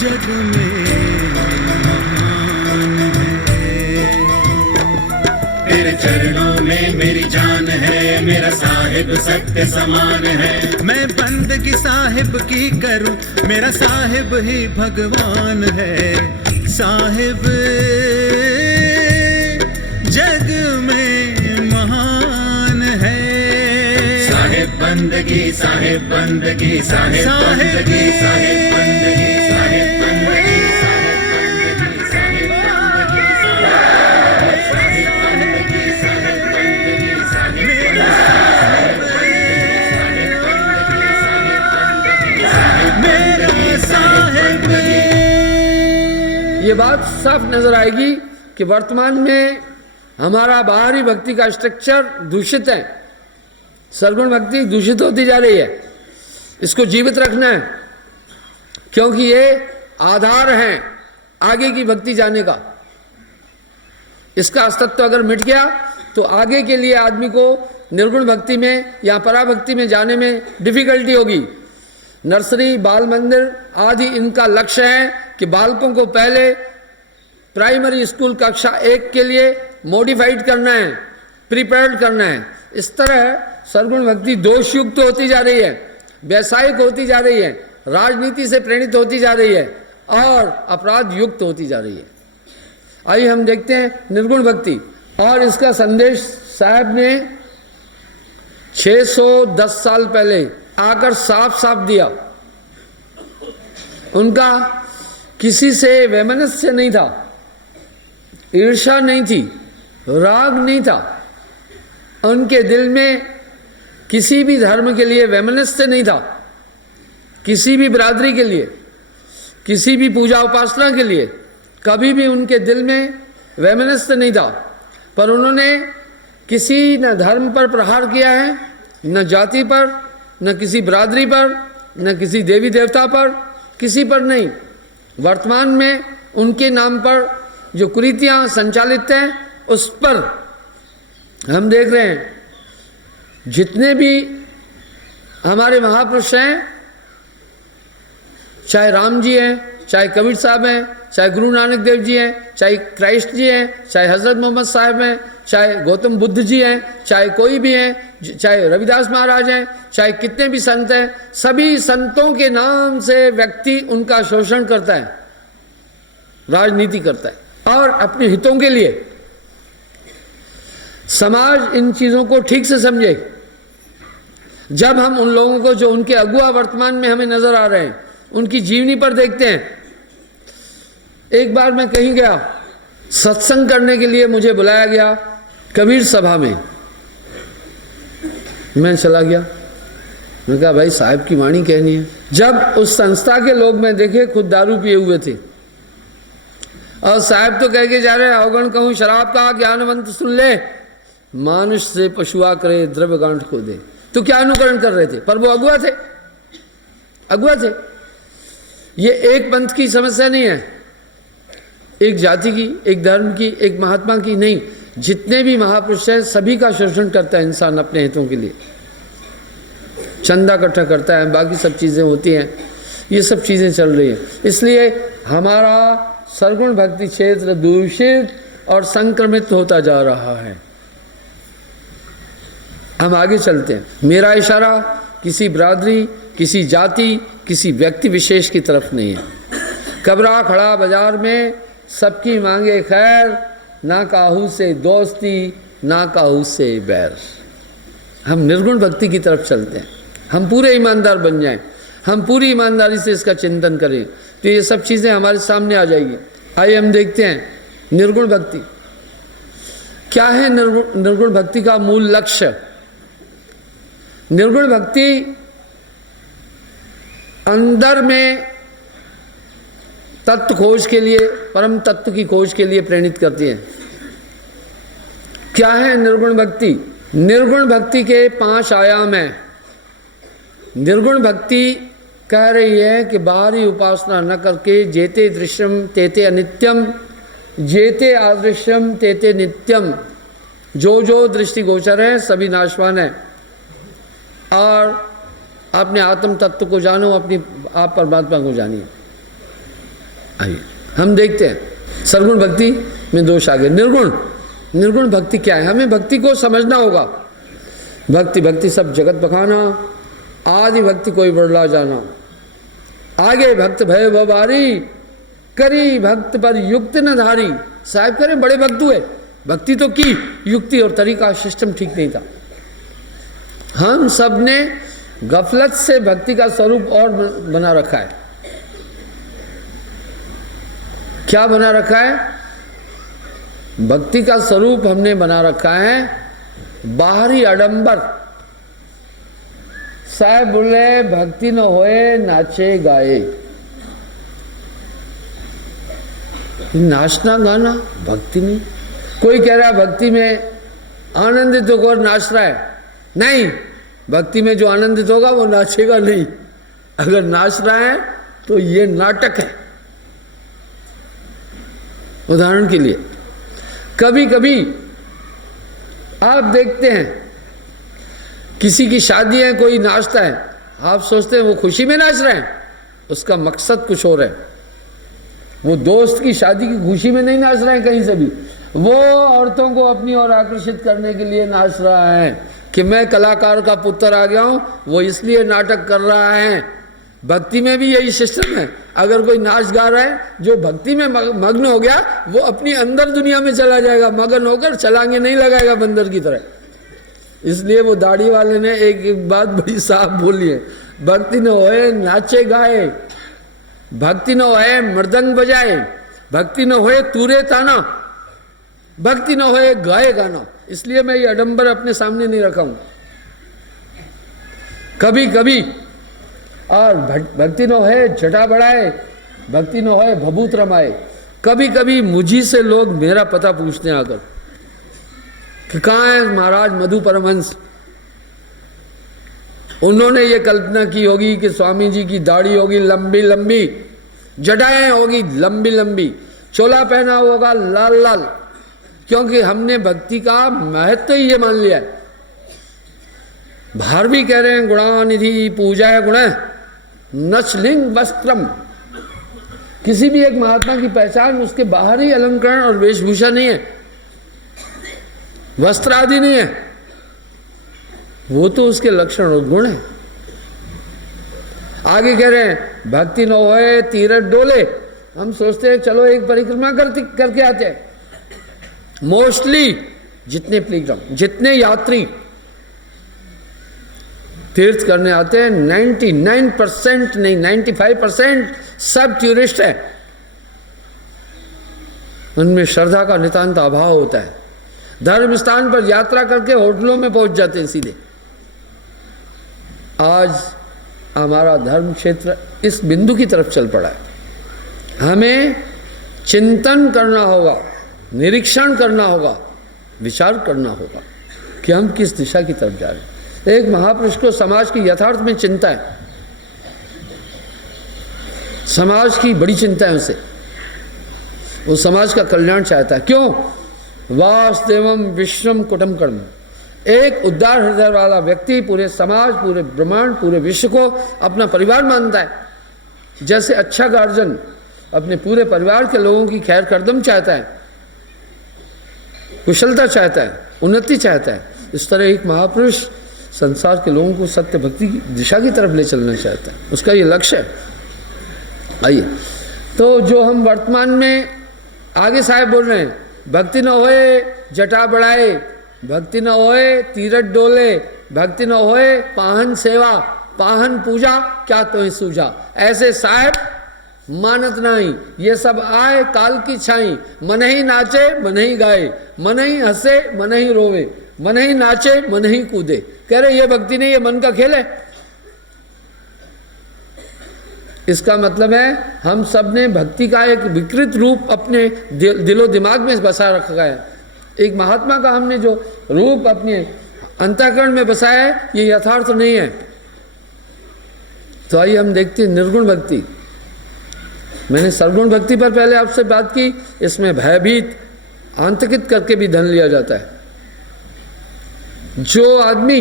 जग में महान है। तेरे चरणों में मेरी जान है, मेरा साहिब सत्य समान है। मैं बंदगी साहिब की करूं, मेरा साहिब ही भगवान है। साहिब जग में महान है। साहिब बंदगी, साहिब बंदगी, साहिब बंदगी, साहिब बंदगी, साहिब बंदगी, साहिब बंदगी, साहिब बंदगी, साहिब बंदगी, साहिब बंदगी, साहिब बंदगी, साहिब बंदगी। ये बात साफ नजर आएगी कि वर्तमान में हमारा बाहरी भक्ति का स्ट्रक्चर दूषित है। सरगुण भक्ति दूषित होती जा रही है। इसको जीवित रखना है, क्योंकि ये आधार है आगे की भक्ति जाने का। इसका अस्तित्व अगर मिट गया तो आगे के लिए आदमी को निर्गुण भक्ति में या पराभक्ति में जाने में डिफिकल्टी होगी। नर्सरी, बाल मंदिर आदि इनका लक्ष्य है कि बालकों को पहले प्राइमरी स्कूल कक्षा 1 के लिए मॉडिफाइड करना है, प्रिपेयर्ड करना है। इस तरह सरगुण भक्ति दोषयुक्त होती जा रही है, व्यावसायिक होती जा रही है, राजनीति से प्रेरित होती जा रही है और अपराध युक्त होती जा रही है। आइए हम देखते हैं निर्गुण भक्ति और इसका संदेश साहब ने 610 साल पहले आकर साफ साफ दिया। उनका किसी से वैमनस्य नहीं था, ईर्ष्या नहीं थी, राग नहीं था। उनके दिल में किसी भी धर्म के लिए वैमनस्य नहीं था, किसी भी बिरादरी के लिए, किसी भी पूजा उपासना के लिए कभी भी उनके दिल में वैमनस्य नहीं था। पर उन्होंने किसी न धर्म पर प्रहार किया है, न जाति पर, न किसी बिरादरी पर, न किसी देवी देवता पर, किसी पर नहीं। वर्तमान में उनके नाम पर जो कुरीतियाँ संचालित हैं उस पर हम देख रहे हैं। जितने भी हमारे महापुरुष हैं, चाहे राम जी हैं, चाहे कबीर साहब हैं, चाहे गुरु नानक देव जी हैं, चाहे क्राइस्ट जी हैं, चाहे हजरत मोहम्मद साहब हैं, चाहे गौतम बुद्ध जी हैं, चाहे कोई भी हैं, चाहे रविदास महाराज हैं, चाहे कितने भी संत हैं, सभी संतों के नाम से व्यक्ति उनका शोषण करता है, राजनीति करता है और अपने हितों के लिए। समाज इन चीज़ों को ठीक से समझे। जब हम उन लोगों को जो उनके अगुआ वर्तमान में हमें नजर आ रहे हैं उनकी जीवनी पर देखते हैं। एक बार मैं कहीं गया, सत्संग करने के लिए मुझे बुलाया गया कबीर सभा में। मैं चला गया, मैंने कहा भाई साहब की वाणी कहनी है। जब उस संस्था के लोग मैं देखे खुद दारू पिए हुए थे और साहब तो कह के जा रहे, अवगण कहूँ शराब का ज्ञानवंत सुन ले, मानुष से पशुआ करे द्रव्य गांठ को दे। तो क्या अनुकरण कर रहे थे? पर वो अगुआ थे, अगुआ थे। ये एक पंथ की समस्या नहीं है, एक जाति की, एक धर्म की, एक महात्मा की नहीं। जितने भी महापुरुष हैं सभी का शोषण करता है इंसान अपने हितों के लिए। चंदा इकट्ठा करता है, बाकी सब चीज़ें होती हैं, ये सब चीज़ें चल रही हैं। इसलिए हमारा सरगुण भक्ति क्षेत्र दूषित और संक्रमित होता जा रहा है। हम आगे चलते हैं। मेरा इशारा किसी बिरादरी, किसी जाति, किसी व्यक्ति विशेष की तरफ नहीं है। कबरा खड़ा बाजार में सबकी मांगे खैर, ना काहू से दोस्ती, ना काहू से बैर। हम निर्गुण भक्ति की तरफ चलते हैं। हम पूरे ईमानदार बन जाएं, हम पूरी ईमानदारी से इसका चिंतन करें तो ये सब चीज़ें हमारे सामने आ जाएगी। आइए हम देखते हैं निर्गुण भक्ति क्या है। निर्गुण भक्ति का मूल लक्ष्य, निर्गुण भक्ति अंदर में तत्व खोज के लिए, परम तत्व की खोज के लिए प्रेरित करती है। क्या है निर्गुण भक्ति? निर्गुण भक्ति के 5 आयाम हैं। निर्गुण भक्ति कह रही है कि बाहरी उपासना न करके जेते दृश्यम तेते अनित्यम, जेते अदृश्यम तेते नित्यम। जो जो दृष्टिगोचर है सभी नाशवान है। और अपने आत्म तत्व को जानो, अपनी आप परमात्मा को जानिए। आइए हम देखते हैं सरगुण भक्ति में दोष आ गए। निर्गुण भक्ति क्या है? हमें भक्ति को समझना होगा। भक्ति सब जगत बखाना, आदि भक्ति कोई बड़ला जाना। आगे भक्त भय भवारी, करी भक्त पर युक्त न धारी। साहब करे बड़े भक्त हुए, भक्ति तो की, युक्ति और तरीका सिस्टम ठीक नहीं था। हम सब ने गफलत से भक्ति का स्वरूप और बना रखा है। क्या बना रखा है? भक्ति का स्वरूप हमने बना रखा है बाहरी आडंबर। साहब बोले भक्ति न होए नाचे गाए। नाचना गाना भक्ति में। कोई कह रहा है भक्ति में आनंदित होकर नाच रहा है। नहीं, भक्ति में जो आनंदित होगा वो नाचेगा नहीं। अगर नाच रहा है तो ये नाटक है। उदाहरण के लिए कभी कभी आप देखते हैं किसी की शादी है, कोई नाचता है, आप सोचते हैं वो खुशी में नाच रहे हैं, उसका मकसद कुछ और है। वो दोस्त की शादी की खुशी में नहीं नाच रहे हैं कहीं से भी, वो औरतों को अपनी ओर आकर्षित करने के लिए नाच रहा है कि मैं कलाकार का पुत्र आ गया हूं, वो इसलिए नाटक कर रहा है। भक्ति में भी यही सिस्टम है। अगर कोई नाच गा रहा है, जो भक्ति में मग्न हो गया वो अपनी अंदर दुनिया में चला जाएगा, मगन होकर छलांगे नहीं लगाएगा बंदर की तरह। इसलिए वो दाढ़ी वाले ने एक बात बड़ी साफ बोली है, भक्ति न होए नाचे गाए, भक्ति न होए मृदंग बजाए, भक्ति न होए तूरे ताना, भक्ति न होए गाए गाना। इसलिए मैं ये आडंबर अपने सामने नहीं रखा हूं। कभी कभी और भक्ति न होए जटा बढ़ाए, भक्ति न होए भभूत रमाए। कभी कभी मुझी से लोग मेरा पता पूछते हैं आकर कि कहाँ है महाराज मधु परमहंस। उन्होंने ये कल्पना की होगी कि स्वामी जी की दाढ़ी होगी लंबी लंबी, जटाएं होगी लंबी लंबी, चोला पहना होगा लाल लाल, क्योंकि हमने भक्ति का महत्व तो ये मान लिया है। बाहर भी कह रहे हैं गुणानिधि पूजा है गुण नचलिंग वस्त्रम। किसी भी एक महात्मा की पहचान उसके बाहरी अलंकरण और वेशभूषा नहीं है, वस्त्र आदि नहीं है, वो तो उसके लक्षण और गुण है। आगे कह रहे हैं भक्ति न होए तीरथ डोले। हम सोचते हैं चलो एक परिक्रमा करके आते हैं। मोस्टली जितने पिलग्रिम, जितने यात्री तीर्थ करने आते हैं 99% नहीं 95% सब टूरिस्ट है। उनमें श्रद्धा का नितांत अभाव होता है। धर्म स्थान पर यात्रा करके होटलों में पहुंच जाते हैं सीधे। आज हमारा धर्म क्षेत्र इस बिंदु की तरफ चल पड़ा है। हमें चिंतन करना होगा, निरीक्षण करना होगा, विचार करना होगा कि हम किस दिशा की तरफ जा रहे हैं। एक महापुरुष को समाज की यथार्थ में चिंता है, समाज की बड़ी चिंता है उसे, वो समाज का कल्याण चाहता है। क्यों? वास्तवम विश्वम कुटुंब कर्म। एक उदार हृदय वाला व्यक्ति पूरे समाज, पूरे ब्रह्मांड, पूरे विश्व को अपना परिवार मानता है। जैसे अच्छा गार्जियन अपने पूरे परिवार के लोगों की खैर करदम चाहता है, कुशलता चाहता है, उन्नति चाहता है, इस तरह एक महापुरुष संसार के लोगों को सत्य भक्ति की दिशा की तरफ ले चलना चाहता है। उसका ये लक्ष्य है। आइए, तो जो हम वर्तमान में आगे साहब बोल रहे हैं, भक्ति न होए जटा बढ़ाए, भक्ति न होए तीरथ डोले, भक्ति न होए पाहन सेवा, पाहन पूजा क्या तो ही सूझा। ऐसे साहब मानत नहीं, ये सब आए काल की छाई, मन ही नाचे मन ही गाए, मन ही हंसे मन ही रोवे, मन ही नाचे मन ही कूदे। कह रहे ये भक्ति नहीं, ये मन का खेल है। इसका मतलब है हम सब ने भक्ति का एक विकृत रूप अपने दिलो दिमाग में बसा रखा है। एक महात्मा का हमने जो रूप अपने अंतःकरण में बसाया है, ये यथार्थ नहीं है। तो आइए हम देखते हैं निर्गुण भक्ति। मैंने सरगुण भक्ति पर पहले आपसे बात की। इसमें भयभीत आंतकित करके भी धन लिया जाता है। जो आदमी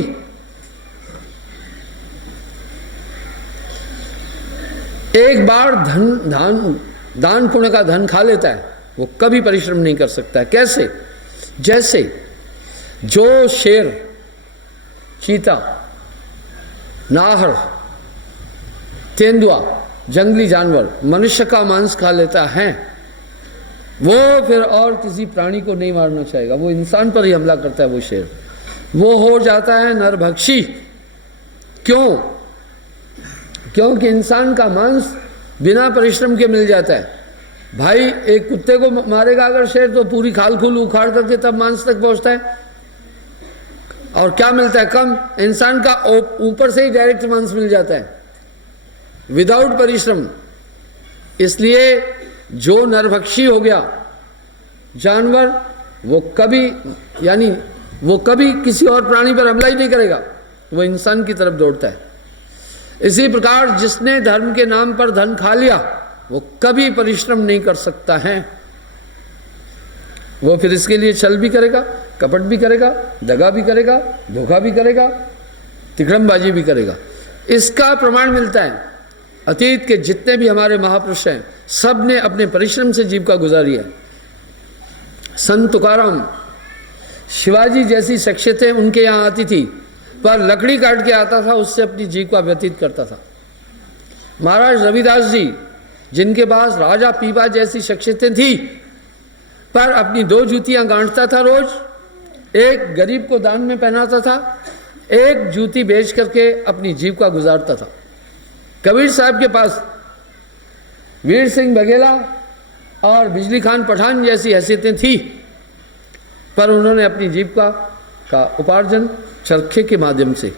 एक बार दान पुण्य का धन खा लेता है वो कभी परिश्रम नहीं कर सकता है। कैसे? जैसे जो शेर, चीता, नाहर, तेंदुआ, जंगली जानवर मनुष्य का मांस खा लेता है, वो फिर और किसी प्राणी को नहीं मारना चाहेगा, वो इंसान पर ही हमला करता है। वो शेर वो हो जाता है नरभक्षी। क्यों? क्योंकि इंसान का मांस बिना परिश्रम के मिल जाता है। भाई एक कुत्ते को मारेगा अगर शेर तो पूरी खाल खूल उखाड़ करके तब मांस तक पहुंचता है, और क्या मिलता है? कम। इंसान का ऊपर से ही डायरेक्ट मांस मिल जाता है विदाउट परिश्रम। इसलिए जो नरभक्षी हो गया जानवर, वो कभी यानी वो कभी किसी और प्राणी पर हमला ही नहीं करेगा, वो इंसान की तरफ दौड़ता है। इसी प्रकार जिसने धर्म के नाम पर धन खा लिया वो कभी परिश्रम नहीं कर सकता है। वो फिर इसके लिए छल भी करेगा, कपट भी करेगा, दगा भी करेगा, धोखा भी करेगा, तिकड़मबाजी भी करेगा। इसका प्रमाण मिलता है अतीत के जितने भी हमारे महापुरुष हैं, सब ने अपने परिश्रम से जीविका गुजारी है। संत तुकाराम, शिवाजी जैसी शख्सियतें उनके यहाँ आती थी, पर लकड़ी काट के आता था, उससे अपनी जीविका व्यतीत करता था। महाराज रविदास जी, जिनके पास राजा पीपा जैसी शख्सियतें थी, पर अपनी 2 जूतियां गांठता था रोज, एक गरीब को दान में पहनाता था, एक जूती बेच करके अपनी जीविका गुजारता था। कबीर साहब के पास वीर सिंह बघेला और बिजली खान पठान जैसी हैसियतें थी, पर उन्होंने अपनी जीविका का उपार्जन चरखे के माध्यम से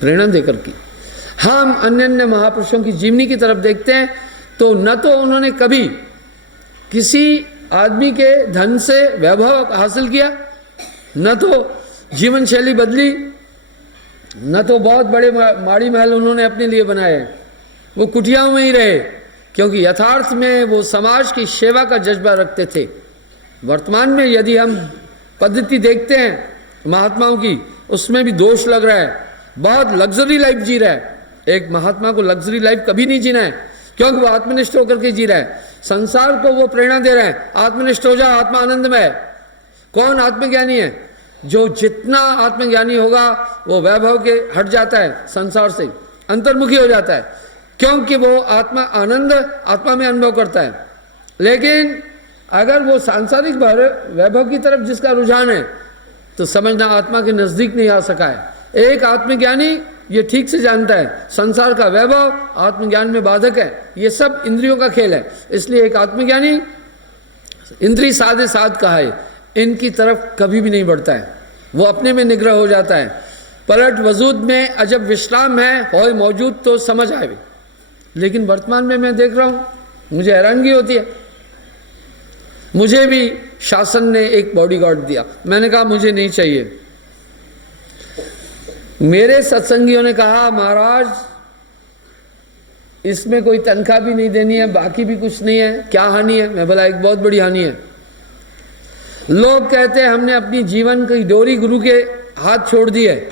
प्रेरणा देकर की। हम अन्य अन्य महापुरुषों की जीवनी की तरफ देखते हैं तो न तो उन्होंने कभी किसी आदमी के धन से वैभव हासिल किया, न तो जीवन शैली बदली, न तो बहुत बड़े माड़ी महल उन्होंने अपने लिए बनाए। वो कुटियाओं में ही रहे, क्योंकि यथार्थ में वो समाज की सेवा का जज्बा रखते थे। वर्तमान में यदि हम पद्धति देखते हैं महात्माओं की, उसमें भी दोष लग रहा है। बहुत लग्जरी लाइफ जी रहा है। एक महात्मा को लग्जरी लाइफ कभी नहीं जीना है, क्योंकि वो आत्मनिष्ठ होकर के जी रहा है। संसार को वो प्रेरणा दे रहे हैं, आत्मनिष्ठ हो जाओ, आत्मा आनंदमय है। कौन आत्मज्ञानी है? जो जितना आत्मज्ञानी होगा वो वैभव के हट जाता है, संसार से अंतर्मुखी हो जाता है, क्योंकि वो आत्मा आनंद आत्मा में अनुभव करता है। लेकिन अगर वो सांसारिक वैभव की तरफ जिसका रुझान है, तो समझना आत्मा के नजदीक नहीं आ सका है। एक आत्मज्ञानी ये ठीक से जानता है संसार का वैभव आत्मज्ञान में बाधक है, ये सब इंद्रियों का खेल है। इसलिए एक आत्मज्ञानी इंद्रिय साधे साध कहा है, इनकी तरफ कभी भी नहीं बढ़ता है, वो अपने में निग्रह हो जाता है। पलट वजूद में अजब विश्राम है, होए मौजूद तो समझ आए। लेकिन वर्तमान में मैं देख रहा हूँ, मुझे हैरानगी होती है। मुझे भी शासन ने एक बॉडीगार्ड दिया, मैंने कहा मुझे नहीं चाहिए। मेरे सत्संगियों ने कहा महाराज इसमें कोई तनख्वाह भी नहीं देनी है, बाकी भी कुछ नहीं है, क्या हानि है? मैं बोला एक बहुत बड़ी हानि है। लोग कहते हैं हमने अपनी जीवन की डोरी गुरु के हाथ छोड़ दी है,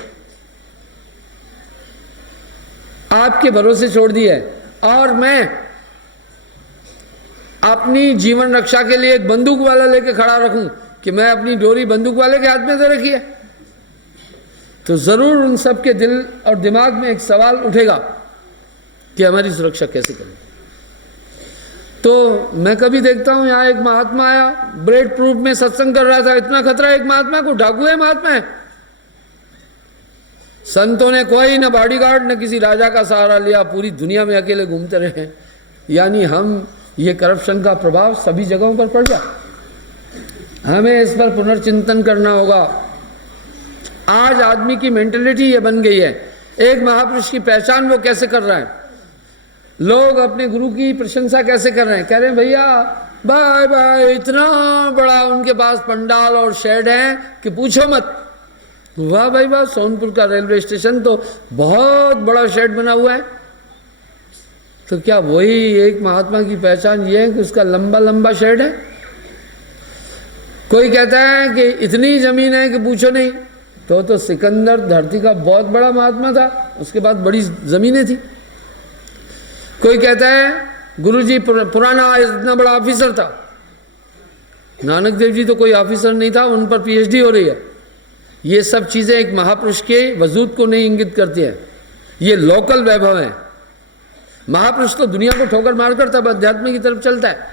आपके भरोसे छोड़ दी है, और मैं अपनी जीवन रक्षा के लिए एक बंदूक वाला लेके खड़ा रखूं कि मैं अपनी डोरी बंदूक वाले के हाथ में दे रखी है, तो जरूर उन सब के दिल और दिमाग में एक सवाल उठेगा कि हमारी सुरक्षा कैसे करें। तो मैं कभी देखता हूं यहाँ एक महात्मा आया, ब्रेड प्रूफ में सत्संग कर रहा था, इतना खतरा एक महात्मा को, डाकू है महात्मा है। संतों ने कोई न बॉडीगार्ड न किसी राजा का सहारा लिया, पूरी दुनिया में अकेले घूमते रहे। यानी हम ये करप्शन का प्रभाव सभी जगहों पर पड़ गया। हमें इस पर पुनर्चिंतन करना होगा। आज आदमी की मेंटेलिटी ये बन गई है, एक महापुरुष की पहचान वो कैसे कर रहा है, लोग अपने गुरु की प्रशंसा कैसे कर रहे हैं, कह रहे हैं भैया बाय बाय, इतना बड़ा उनके पास पंडाल और शेड है कि पूछो मत। वाह भाई वाह, सोनपुर का रेलवे स्टेशन तो बहुत बड़ा शेड बना हुआ है। तो क्या वही एक महात्मा की पहचान ये है कि उसका लंबा लंबा शेड है? कोई कहता है कि इतनी जमीन है कि पूछो नहीं, तो सिकंदर धरती का बहुत बड़ा महात्मा था, उसके पास बड़ी जमीनें थी। कोई कहता है गुरुजी पुराना इतना बड़ा ऑफिसर था, नानक देव जी तो कोई ऑफिसर नहीं था, उन पर पीएचडी हो रही है। ये सब चीज़ें एक महापुरुष के वजूद को नहीं इंगित करती हैं, ये लोकल वैभव है। महापुरुष तो दुनिया को ठोकर मारकर तब अध्यात्म की तरफ चलता है।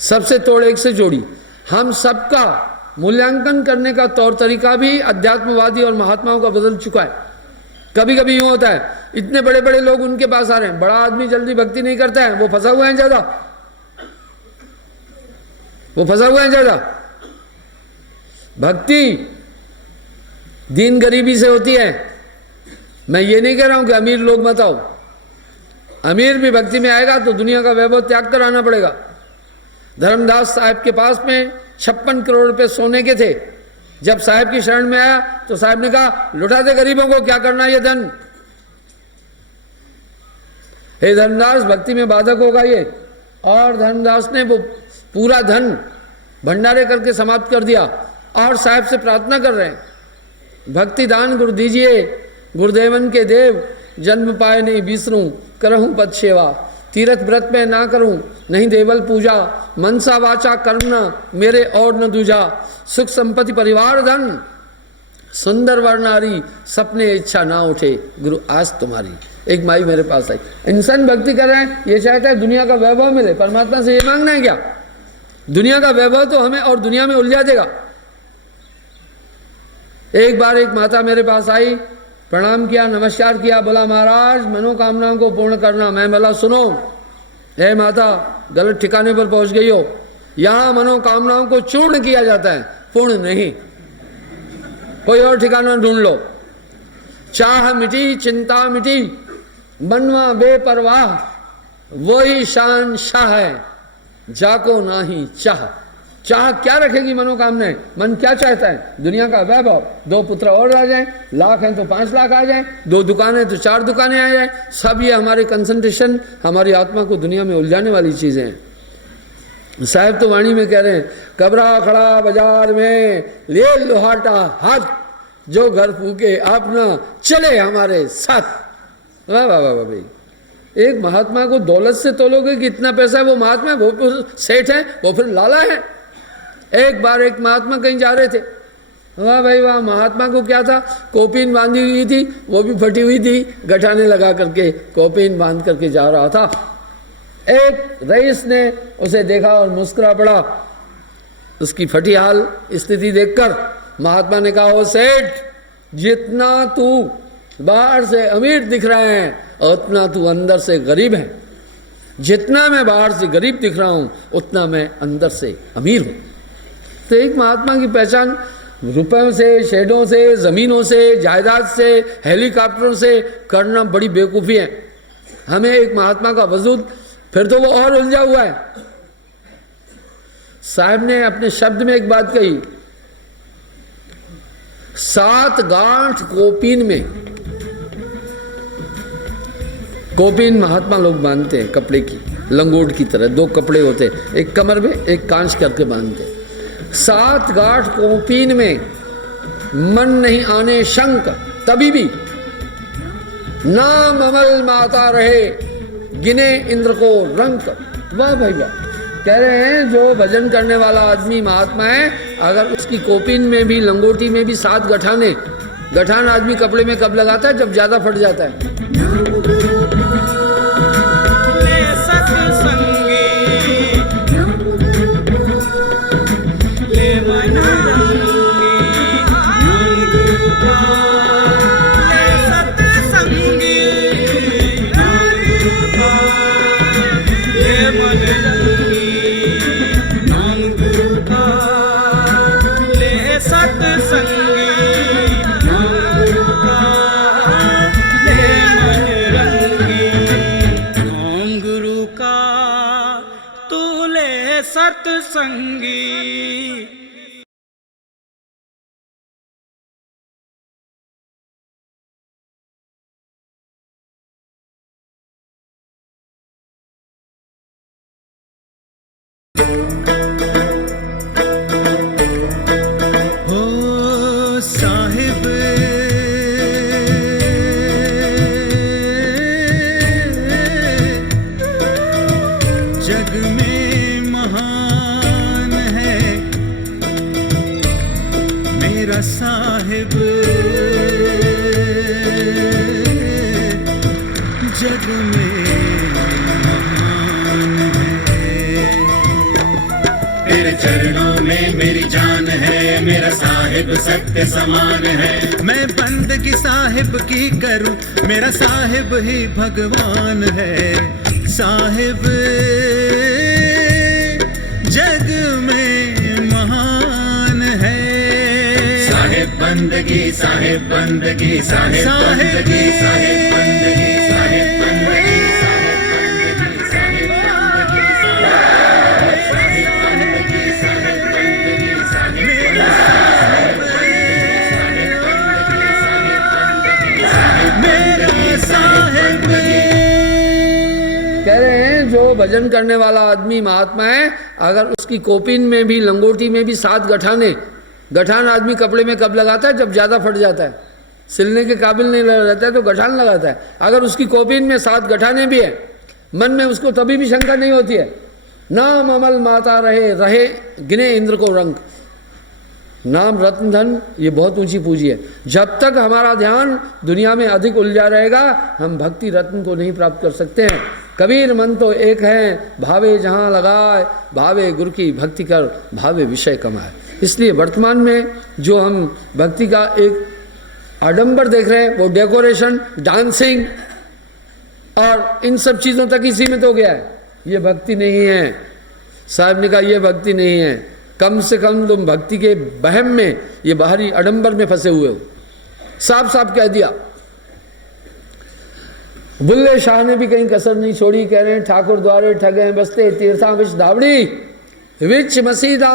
सबसे तोड़ एक से जोड़ी। हम सबका मूल्यांकन करने का तौर तरीका भी अध्यात्मवादी और महात्माओं का बदल चुका है। कभी कभी यूँ होता है, इतने बड़े बड़े लोग उनके पास आ रहे हैं, बड़ा आदमी जल्दी भक्ति नहीं करता है, वो फंसा हुआ है ज़्यादा, वो फंसा हुआ है ज़्यादा। भक्ति दीन गरीबी से होती है। मैं ये नहीं कह रहा हूं कि अमीर लोग मत आओ, अमीर भी भक्ति में आएगा तो दुनिया का वैभव त्याग कर आना पड़ेगा। धर्मदास साहब के पास में 56 करोड़ रुपए सोने के थे। जब साहब की शरण में आया तो साहब ने कहा, लुटा दे गरीबों को, क्या करना ये धन। हे धर्मदास, भक्ति में बाधक होगा ये। और धर्मदास ने वो पूरा धन भंडारे करके समाप्त कर दिया और साहब से प्रार्थना कर रहे हैं, भक्ति दान गुरु दीजिए, गुरुदेवन के देव, जन्म पाए नहीं बिसरूं, करहूं पद सेवा, तीर्थ व्रत में ना करूं, नहीं देवल पूजा, मनसा वाचा कर्मना मेरे और न दूजा, सुख संपत्ति परिवार धन, सुंदर वर नारी, सपने इच्छा ना उठे, गुरु आस तुम्हारी। एक माई मेरे पास आई, इंसान भक्ति कर रहे हैं, ये चाहता है दुनिया का वैभव मिले, परमात्मा से ये मांगना है क्या? दुनिया का वैभव तो हमें और दुनिया में उलझा देगा। एक बार एक माता मेरे पास आई, प्रणाम किया, नमस्कार किया, बोला महाराज मनोकामनाओं को पूर्ण करना। मैं बोला सुनो, हे माता गलत ठिकाने पर पहुंच गई हो, यहाँ मनोकामनाओं को चूर्ण किया जाता है, पूर्ण नहीं। कोई और ठिकाना ढूंढ लो। चाह मिटी चिंता मिटी, मनवा बेपरवाह, वही शान शाह है, जाको नाही चाह। चाह क्या रखेगी मनोकामनाएं? मन क्या चाहता है? दुनिया का वैभव, 2 पुत्र और आ जाएं, लाख हैं तो 5 लाख आ जाएं, 2 दुकानें तो 4 दुकानें आ जाएं। सब ये हमारे कंसंट्रेशन, हमारी आत्मा को दुनिया में उलझाने वाली चीजें हैं। साहब तो वाणी में कह रहे हैं, कबरा खड़ा बाजार में ले लोहाटा हाथ, जो घर फूके अपना चले हमारे साथ। वाह वाह वाह भाई, एक महात्मा को दौलत से तोलोगे कि इतना पैसा है, वो महात्मा है, वो सेठ है, वो फिर लाला है। एक बार एक महात्मा कहीं जा रहे थे, वाह भाई वाह, महात्मा को क्या था, कोपीन बांधी हुई थी, वो भी फटी हुई थी, गठाने लगा करके कोपीन बांध करके जा रहा था। एक रईस ने उसे देखा और मुस्कुरा पड़ा। उसकी फटी हाल स्थिति देखकर महात्मा ने कहा, ओ सेठ, जितना तू बाहर से अमीर दिख रहा है उतना तू अंदर से गरीब है। जितना मैं बाहर से गरीब दिख रहा हूं उतना मैं अंदर से अमीर हूं। तो एक महात्मा की पहचान रुपयों से, शेडों से, जमीनों से, जायदाद से, हेलीकॉप्टरों से करना बड़ी बेवकूफ़ी है। हमें एक महात्मा का वजूद, फिर तो वो और उलझा हुआ है। साहब ने अपने शब्द में एक बात कही, 7 गांठ कोपीन में, कोपीन महात्मा लोग बांधते हैं कपड़े की, लंगोट की तरह 2 कपड़े होते हैं, एक कमर में एक कांच करके बांधते हैं। 7 गांठ कोपीन में मन नहीं आने शंक, तभी भी नाम अमल माता रहे, गिने इंद्र को रंक। वाह भाई वाह, कह रहे हैं जो भजन करने वाला आदमी महात्मा है, अगर उसकी कोपीन में भी, लंगोटी में भी 7 गठाने, गठान आदमी कपड़े में कब लगाता है? जब ज्यादा फट जाता है। सत्संगी हो साहिब, जग में महान है मेरा साहिब, जग में महान है। तेरे चरणों में मेरी जान है, मेरा साहिब सत्य समान है। मैं बंदगी साहिब की करूं, मेरा साहिब ही भगवान है। साहिब जग में महान है। साहिब बंदगी, साहिब बंदगी, साहिब बंदगी, साहिब बंदगी, साहिब बंदगी, साहिब बंदगी, साहिब बंदगी, साहिब बंदगी, साहिब मेरा साहिब। कह रहे हैं जो भजन करने वाला आदमी महात्मा है, अगर उसकी कोपिन में भी लंगोटी में भी 7 गठाने, गठान आदमी कपड़े में कब लगाता है? जब ज़्यादा फट जाता है, सिलने के काबिल नहीं रहता है तो गठान लगाता है। अगर उसकी कोपिन में 7 गठाने भी है, मन में उसको तभी भी शंका नहीं होती है। नाम अमल माता रहे रहे गिने इंद्र को रंग। नाम रत्न धन ये बहुत ऊंची पूंजी है। जब तक हमारा ध्यान दुनिया में अधिक उलझा रहेगा, हम भक्ति रत्न को नहीं प्राप्त कर सकते हैं। कबीर मन तो एक है, भावे जहाँ लगाए, भावे गुरु की भक्ति कर, भावे विषय कमाए। इसलिए वर्तमान में जो हम भक्ति का एक आडंबर देख रहे हैं, वो डेकोरेशन, डांसिंग और इन सब चीज़ों तक ही सीमित हो गया है। ये भक्ति नहीं है। साहब ने कहा ये भक्ति नहीं है। कम से कम तुम भक्ति के बहम में, ये बाहरी आडंबर में फंसे हुए हो। साफ साफ कह दिया। बुल्ले शाह ने भी कहीं कसर नहीं छोड़ी। कह रहे हैं ठाकुर द्वारे ठगे बसते, तीर्था विच धावड़ी, विच मसीदा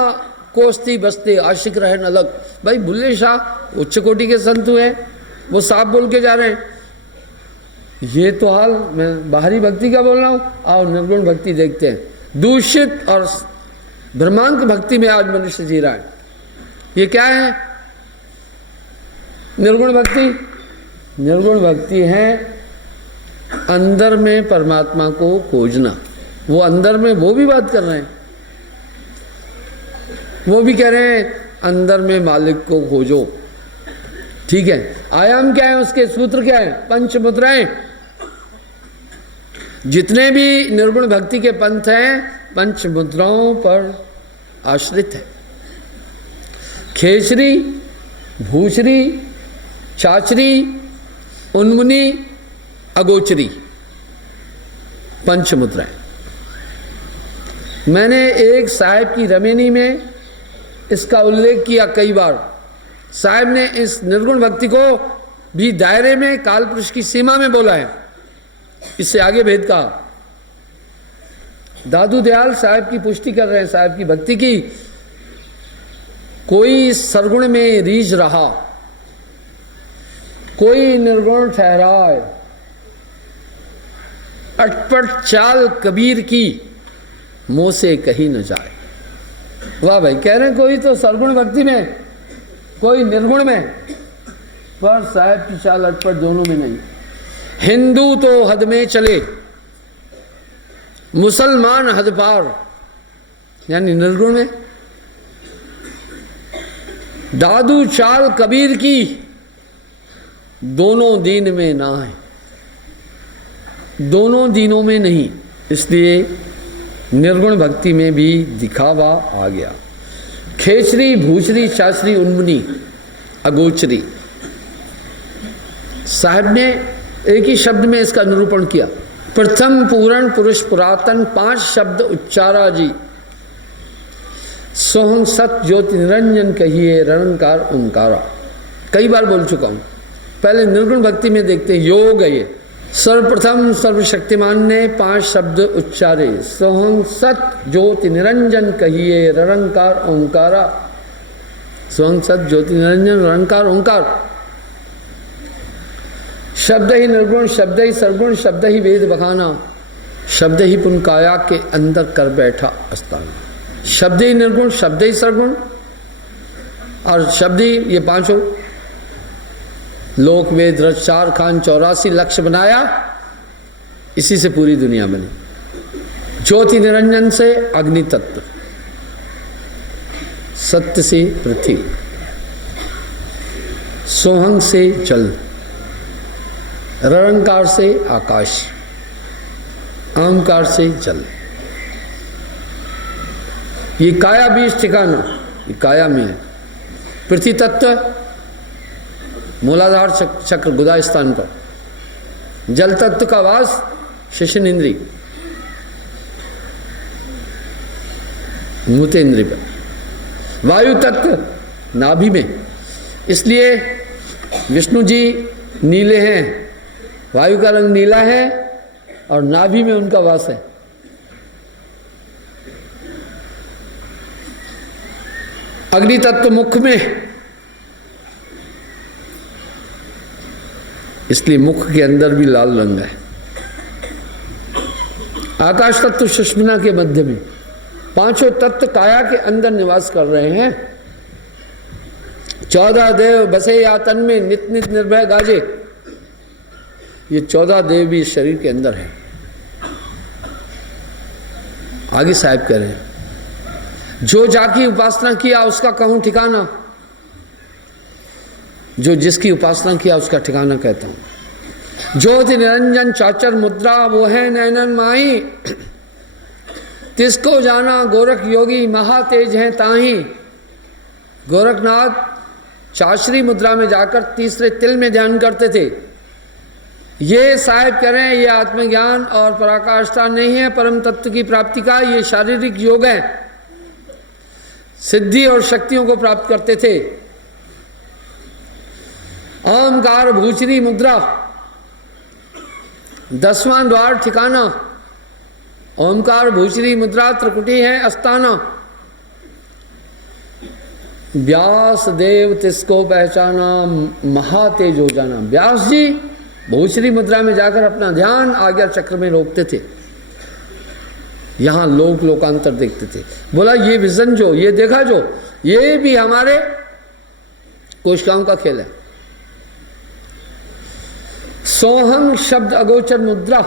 कोस्ती बसते, आशिक रहन अलग। भाई बुल्ले शाह उच्च कोटि के संत हुए, वो साफ बोल के जा रहे हैं। ये तो हाल मैं बाहरी भक्ति का बोल रहा हूँ। और निर्गुण भक्ति देखते हैं। दूषित और ब्रह्मांक भक्ति में आज मनुष्य जी रहा है। ये क्या है? निर्गुण भक्ति। निर्गुण भक्ति है अंदर में परमात्मा को खोजना। वो अंदर में वो भी बात कर रहे हैं, वो भी कह रहे हैं अंदर में मालिक को खोजो। ठीक है, आयाम क्या है उसके, सूत्र क्या है? पंच मुद्राएं। जितने भी निर्गुण भक्ति के पंथ हैं पंच मुद्राओं पर आश्रित है। खेचरी, भूचरी, चाचरी, उन्मुनी, अगोचरी, पंच मुद्राएं। मैंने एक साहिब की रमेनी में इसका उल्लेख किया कई बार। साहिब ने इस निर्गुण भक्ति को भी दायरे में काल पुरुष की सीमा में बोला है। इससे आगे भेद कहा। दादू दयाल साहिब की पुष्टि कर रहे हैं साहिब की भक्ति की। कोई सरगुण में रीझ रहा, कोई निर्गुण ठहराए, अटपट चाल कबीर की, मुंह से कही न जाए। वाह भाई, कह रहे हैं कोई तो सरगुण भक्ति में, कोई निर्गुण में, पर साहिब की चाल अटपट दोनों में नहीं। हिंदू तो हद में चले, मुसलमान हद पार, यानी निर्गुण में। दादू चाल कबीर की, दोनों दीन में ना है, दोनों दीनों में नहीं। इसलिए निर्गुण भक्ति में भी दिखावा आ गया। खेचरी, भूचरी, चाचरी, उन्मुनी, अगोचरी। साहब ने एक ही शब्द में इसका निरूपण किया। प्रथम पूर्ण पुरुष पुरातन 5 शब्द उच्चारा जी। सोहं सत ज्योति निरंजन कहिए रणकार ओंकारा। कई बार बोल चुका हूं। पहले निर्गुण भक्ति में देखते हैं। योग है ये। सर्वप्रथम सर्वशक्तिमान ने 5 शब्द उच्चारे। सोहं सत ज्योति निरंजन कहिए रणकार ओंकारा। सोहं सत ज्योति निरंजन रणकार ओंकार। शब्द ही निर्गुण, शब्द ही सरगुण, शब्द ही वेद बखाना, शब्द ही पुनकाया के अंदर कर बैठा अस्ताना। शब्द ही निर्गुण, शब्द ही सरगुण और शब्द ही ये 5 लोक वेद रच 4 खान 84 लक्ष्य बनाया। इसी से पूरी दुनिया बनी। ज्योति निरंजन से अग्नि तत्व, सत्य से पृथ्वी, सोहंग से जल, ररंकार से आकाश, आमकार से जल। ये काया बीज ठिकाना, ये काया में है। पृथ्वी तत्व मूलाधार चक्र गुदा स्थान पर, जल तत्व का वास शिशन इंद्री मूतेंद्री पर, वायु तत्व नाभि में। इसलिए विष्णु जी नीले हैं, वायु का रंग नीला है और नाभि में उनका वास है। अग्नि तत्व मुख में, इसलिए मुख के अंदर भी लाल रंग है। आकाश तत्व सुषुम्ना के मध्य में। पांचों तत्व काया के अंदर निवास कर रहे हैं। 14 देव बसे या तन में नित नित निर्भय गाजे। ये 14 देव भी शरीर के अंदर है। आगे साहब कह रहे हैं, जो जाकी उपासना किया उसका कहूं ठिकाना। जो जिसकी उपासना किया उसका ठिकाना कहता हूं। ज्योति निरंजन चाचर मुद्रा वो है नैनन माही। तिसको जाना गोरख योगी महातेज हैं ताही। गोरखनाथ चाचरी मुद्रा में जाकर तीसरे तिल में ध्यान करते थे। ये साहब कह रहे हैं, ये आत्मज्ञान और पराकाष्ठा नहीं है परम तत्व की प्राप्ति का, ये शारीरिक योग है। सिद्धि और शक्तियों को प्राप्त करते थे। ओमकार भूचरी मुद्रा 10वां द्वार ठिकाना। ओमकार भूचरी मुद्रा त्रिकुटी है अस्ताना। व्यास देव तिसको पहचाना महातेज हो जाना। व्यास जी भूचरी मुद्रा में जाकर अपना ध्यान आज्ञा चक्र में रोकते थे। यहां लोक लोकांतर देखते थे। बोला ये विजन जो, ये देखा जो, ये भी हमारे कोशिकाओं का खेल है। सोहंग शब्द अगोचर मुद्रा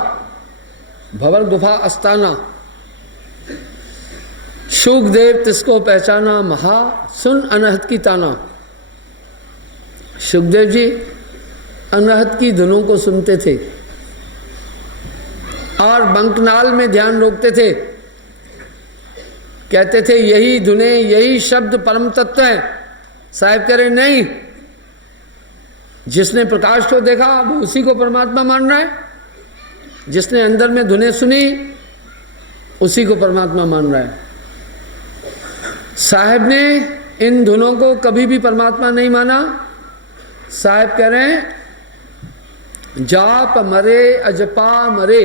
भवर गुफा अस्ताना। शुकदेव तिसको पहचाना महा सुन अनहत की ताना। शुकदेव जी अनहत की धुनों को सुनते थे और बंकनाल में ध्यान रोकते थे। कहते थे यही धुने यही शब्द परम तत्व है। साहब कह रहे नहीं, जिसने प्रकाश को देखा वो उसी को परमात्मा मान रहा है। जिसने अंदर में धुने सुनी उसी को परमात्मा मान रहा है। साहब ने इन धुनों को कभी भी परमात्मा नहीं माना। साहब कह रहे हैं जाप मरे अजपा मरे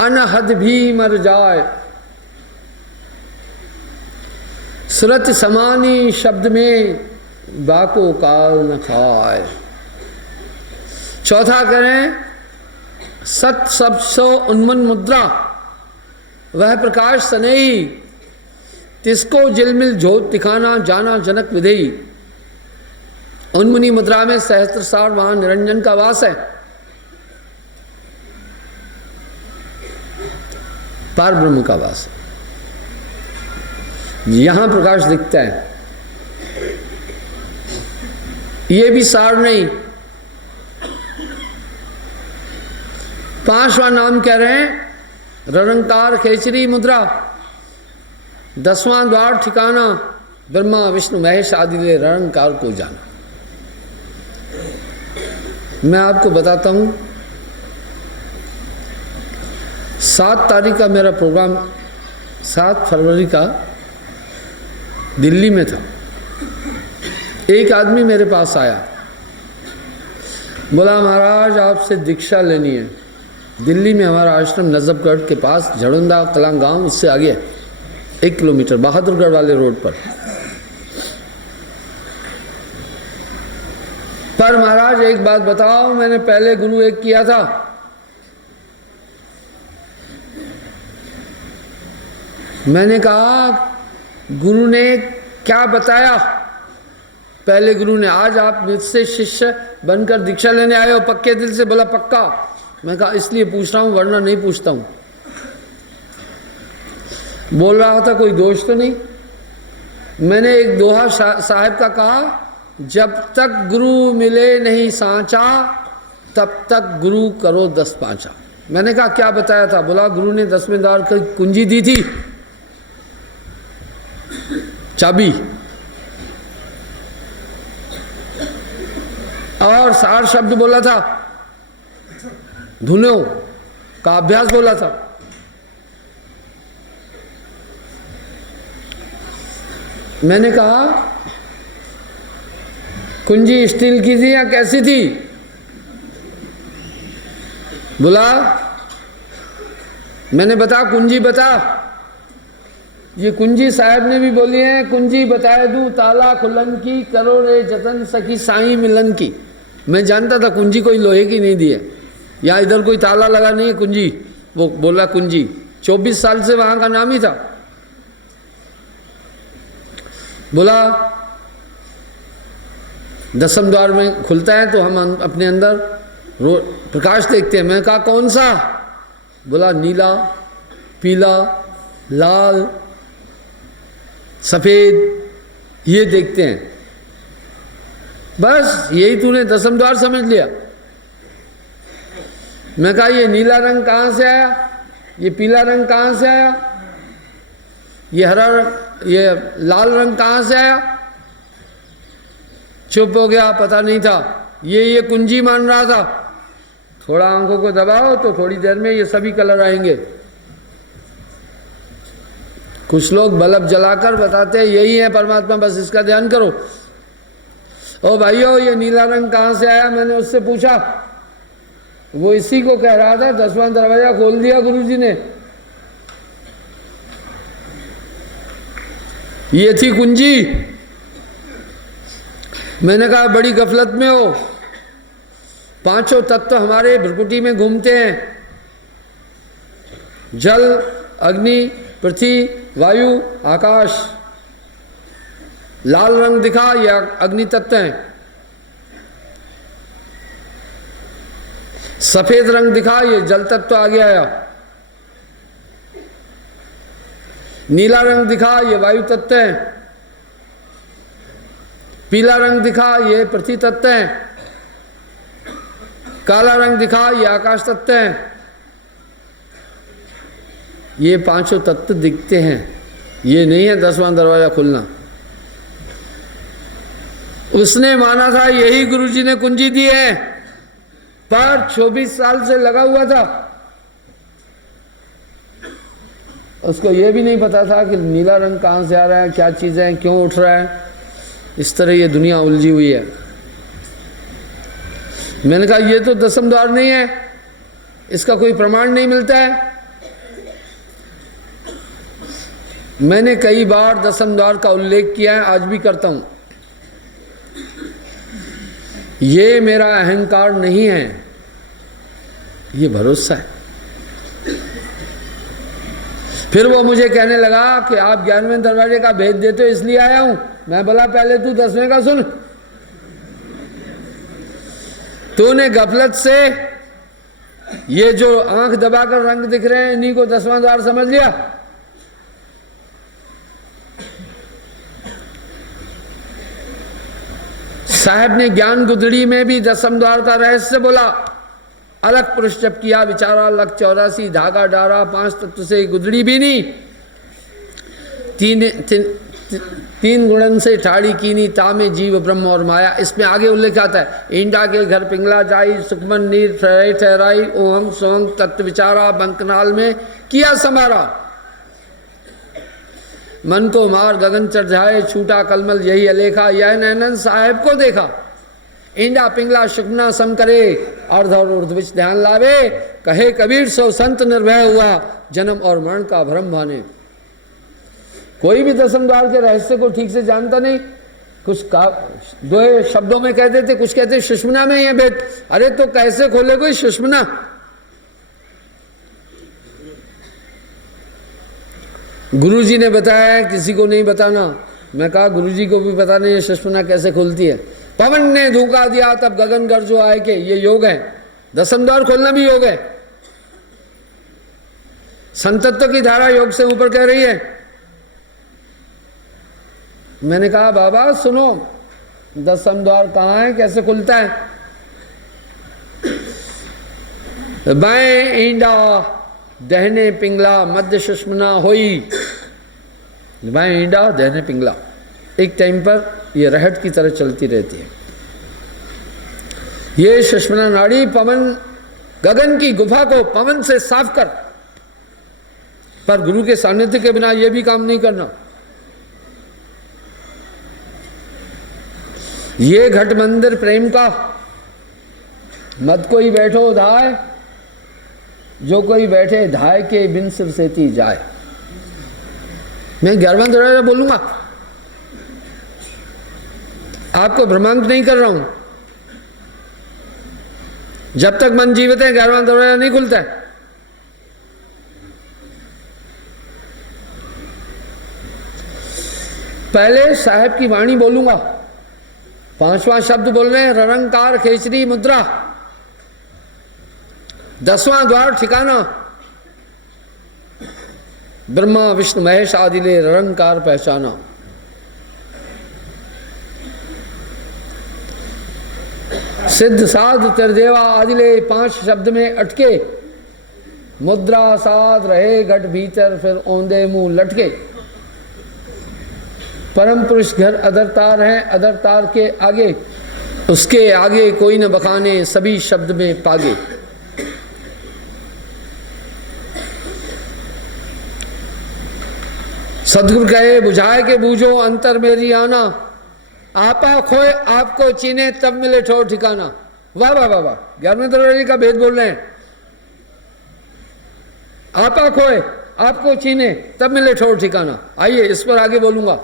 अनहद भी मर जाए। सुरत समानी शब्द में बाको काल न खाए। चौथा करें सत सब सो उन्मन मुद्रा वह प्रकाश सनई। तिसको जिलमिल जोत दिखाना जाना जनक विधेयी। उन्मुनि मुद्रा में सहस्त्रसार वहां निरंजन का वास है। पार ब्रह्म का वास है। यहां प्रकाश दिखता है। ये भी सार नहीं। 5वां नाम कह रहे हैं ररंकार खेचरी मुद्रा। 10वां द्वार ठिकाना ब्रह्मा विष्णु महेश आदि ने ररंकार को जाना। मैं आपको बताता हूं 7 तारीख का मेरा प्रोग्राम 7 फरवरी का दिल्ली में था। एक आदमी मेरे पास आया, बोला महाराज आपसे दीक्षा लेनी है। दिल्ली में हमारा आश्रम नजफगढ़ के पास झड़ुंदा कलां गांव, उससे आगे 1 किलोमीटर बहादुरगढ़ वाले रोड पर। पर महाराज एक बात बताओ, मैंने पहले गुरु एक किया था, मैंने कहा गुरु ने क्या बताया? पहले गुरु ने आज आप मुझसे शिष्य बनकर दीक्षा लेने आए हो पक्के दिल से? बोला पक्का। मैं कहा इसलिए पूछ रहा हूँ वरना नहीं पूछता हूँ। बोल रहा था कोई दोष तो नहीं। मैंने एक दोहा साहब का कहा, जब तक गुरु मिले नहीं सांचा तब तक गुरु करो 10 पांचा। मैंने कहा क्या बताया था? बोला गुरु ने 10वें द्वार की कुंजी दी थी, चाबी, और 60 शब्द बोला था, धुनों का अभ्यास बोला था। मैंने कहा कुंजी स्टील की थी या कैसी थी? बोला मैंने बता कुंजी बता। ये कुंजी साहब ने भी बोली है, कुंजी बताए दूं ताला खुलन की, करो रे जतन सखी साईं मिलन की। मैं जानता था कुंजी कोई लोहे की नहीं दी है, या इधर कोई ताला लगा नहीं है कुंजी। वो बोला कुंजी, 24 साल से वहां का नाम ही था। बोला 10वें द्वार में खुलता है तो हम अपने अंदर प्रकाश देखते हैं। मैं कहा कौन सा? बोला नीला, पीला, लाल, सफेद, ये देखते हैं। बस यही तूने 10वें द्वार समझ लिया। मैं कहा ये नीला रंग कहाँ से आया, ये पीला रंग कहाँ से आया, ये हरा ये लाल रंग कहाँ से आया? चुप हो गया, पता नहीं था। ये कुंजी मान रहा था। थोड़ा आंखों को दबाओ तो थोड़ी देर में ये सभी कलर आएंगे। कुछ लोग बल्ब जलाकर बताते हैं यही है परमात्मा, बस इसका ध्यान करो। ओ भाइयों ये नीला रंग कहाँ से आया? मैंने उससे पूछा, वो इसी को कह रहा था। 10वां दरवाजा खोल दिया गुरुजी ने। ये थी कुंजी। मैंने कहा बड़ी गफलत में हो, 5 तत्व हमारे भ्रुकुटी में घूमते हैं, जल, अग्नि, पृथ्वी, वायु, आकाश। लाल रंग दिखा, यह अग्नि तत्व है। सफेद रंग दिखा, ये जल तत्व आगे आया। नीला रंग दिखा, ये वायु तत्व है। पीला रंग दिखा, ये पृथ्वी तत्व है। काला रंग दिखा, ये आकाश तत्व है। ये 5 तत्व दिखते हैं। ये नहीं है 10वां दरवाजा खुलना। उसने माना था यही गुरुजी ने कुंजी दी है, पर 24 साल से लगा हुआ था। उसको ये भी नहीं पता था कि नीला रंग कहाँ से आ रहा है, क्या चीज़ें हैं, क्यों उठ रहा है। इस तरह ये दुनिया उलझी हुई है। मैंने कहा ये तो 10वां द्वार नहीं है, इसका कोई प्रमाण नहीं मिलता है। मैंने कई बार 10वें द्वार का उल्लेख किया है, आज भी करता हूं। ये मेरा अहंकार नहीं है, ये भरोसा है। फिर वो मुझे कहने लगा कि आप 11वें दरवाजे का भेद देते हो इसलिए आया हूं। मैं बोला पहले तू 10वें का सुन। तूने गफलत से ये जो आंख दबाकर रंग दिख रहे हैं इन्हीं को 10वां द्वार समझ लिया। साहब ने ज्ञान गुदड़ी में भी 10वें द्वार का रहस्य बोला। अलग पुरुष जब किया विचारा, लग 84 धागा डारा, 5 तत्व से गुदड़ी भी नहीं, तीन गुणन से ठाड़ी कीनी, तामे जीव ब्रह्म और माया। इसमें आगे उल्लेख आता है, इंडा के घर पिंगला जाई, सुखमन नीर ठहराई, ओहम सोहम तत्व विचारा, बंकनाल में किया समारा। मन को मार गगन चढ़ जाए, छूटा कलमल यही अलेखा, यह नैनन साहेब को देखा। इंडा पिंगला शुकना सम करे, अर्ध और ऊर्ध्विच ध्यान लावे, कहे कबीर सो संत निर्भय हुआ, जन्म और मरण का भ्रम भाने। कोई भी 10वें द्वार के रहस्य को ठीक से जानता नहीं। कुछ का 2 शब्दों में कह देते, कुछ कहते सुषमना में ये भेद। अरे तो कैसे खोले कोई सुषमना? गुरुजी ने बताया, किसी को नहीं बताना। मैं कहा गुरुजी को भी पता नहीं है सुषमना कैसे खुलती है। पवन ने धूका दिया तब गगन गर्जो आए के, ये योग है। दसम द्वार खोलना भी योग है। संतत्व की धारा योग से ऊपर कह रही है। मैंने कहा बाबा सुनो, दसम द्वार कहाँ है, कैसे खुलता है? बाएं ईंडा दहने पिंगला मध्य सुषमना होई। बाएं ईंडा दहने पिंगला, एक टाइम पर ये रहट की तरह चलती रहती है। ये सुषमना नाड़ी पवन, गगन की गुफा को पवन से साफ कर, पर गुरु के सानिध्य के बिना यह भी काम नहीं करना। ये घट मंदिर प्रेम का, मत कोई बैठो धाय, जो कोई बैठे धाय के बिन सिर सेती जाए। मैं 11वां दरवाजा बोलूंगा, आपको भ्रमांत नहीं कर रहा हूं। जब तक मन जीवित है 11वां दरवाजा नहीं खुलता है। पहले साहब की वाणी बोलूंगा, 5वां शब्द बोल रहे हैं ररंकार खेचरी मुद्रा। 10वां द्वार ठिकाना ब्रह्मा विष्णु महेश आदि ले ररंकार पहचाना। सिद्ध साध त्रिदेवा आदिले 5 शब्द में अटके। मुद्रा साध रहे घट भीतर, फिर औंधे मुंह लटके। परम पुरुष घर अदरतार है, अदरतार के आगे, उसके आगे कोई न बखाने, सभी शब्द में पागे। सदगुरु कहे बुझाए के बूझो अंतर मेरी आना, आपा खोए आपको चीने तब मिले ठोर ठिकाना। वाह वाह वाह वाह, 11वें दरवाजे का भेद बोल रहे हैं। आपा खोए आपको चीने तब मिले ठोर ठिकाना। आइए इस पर आगे बोलूंगा।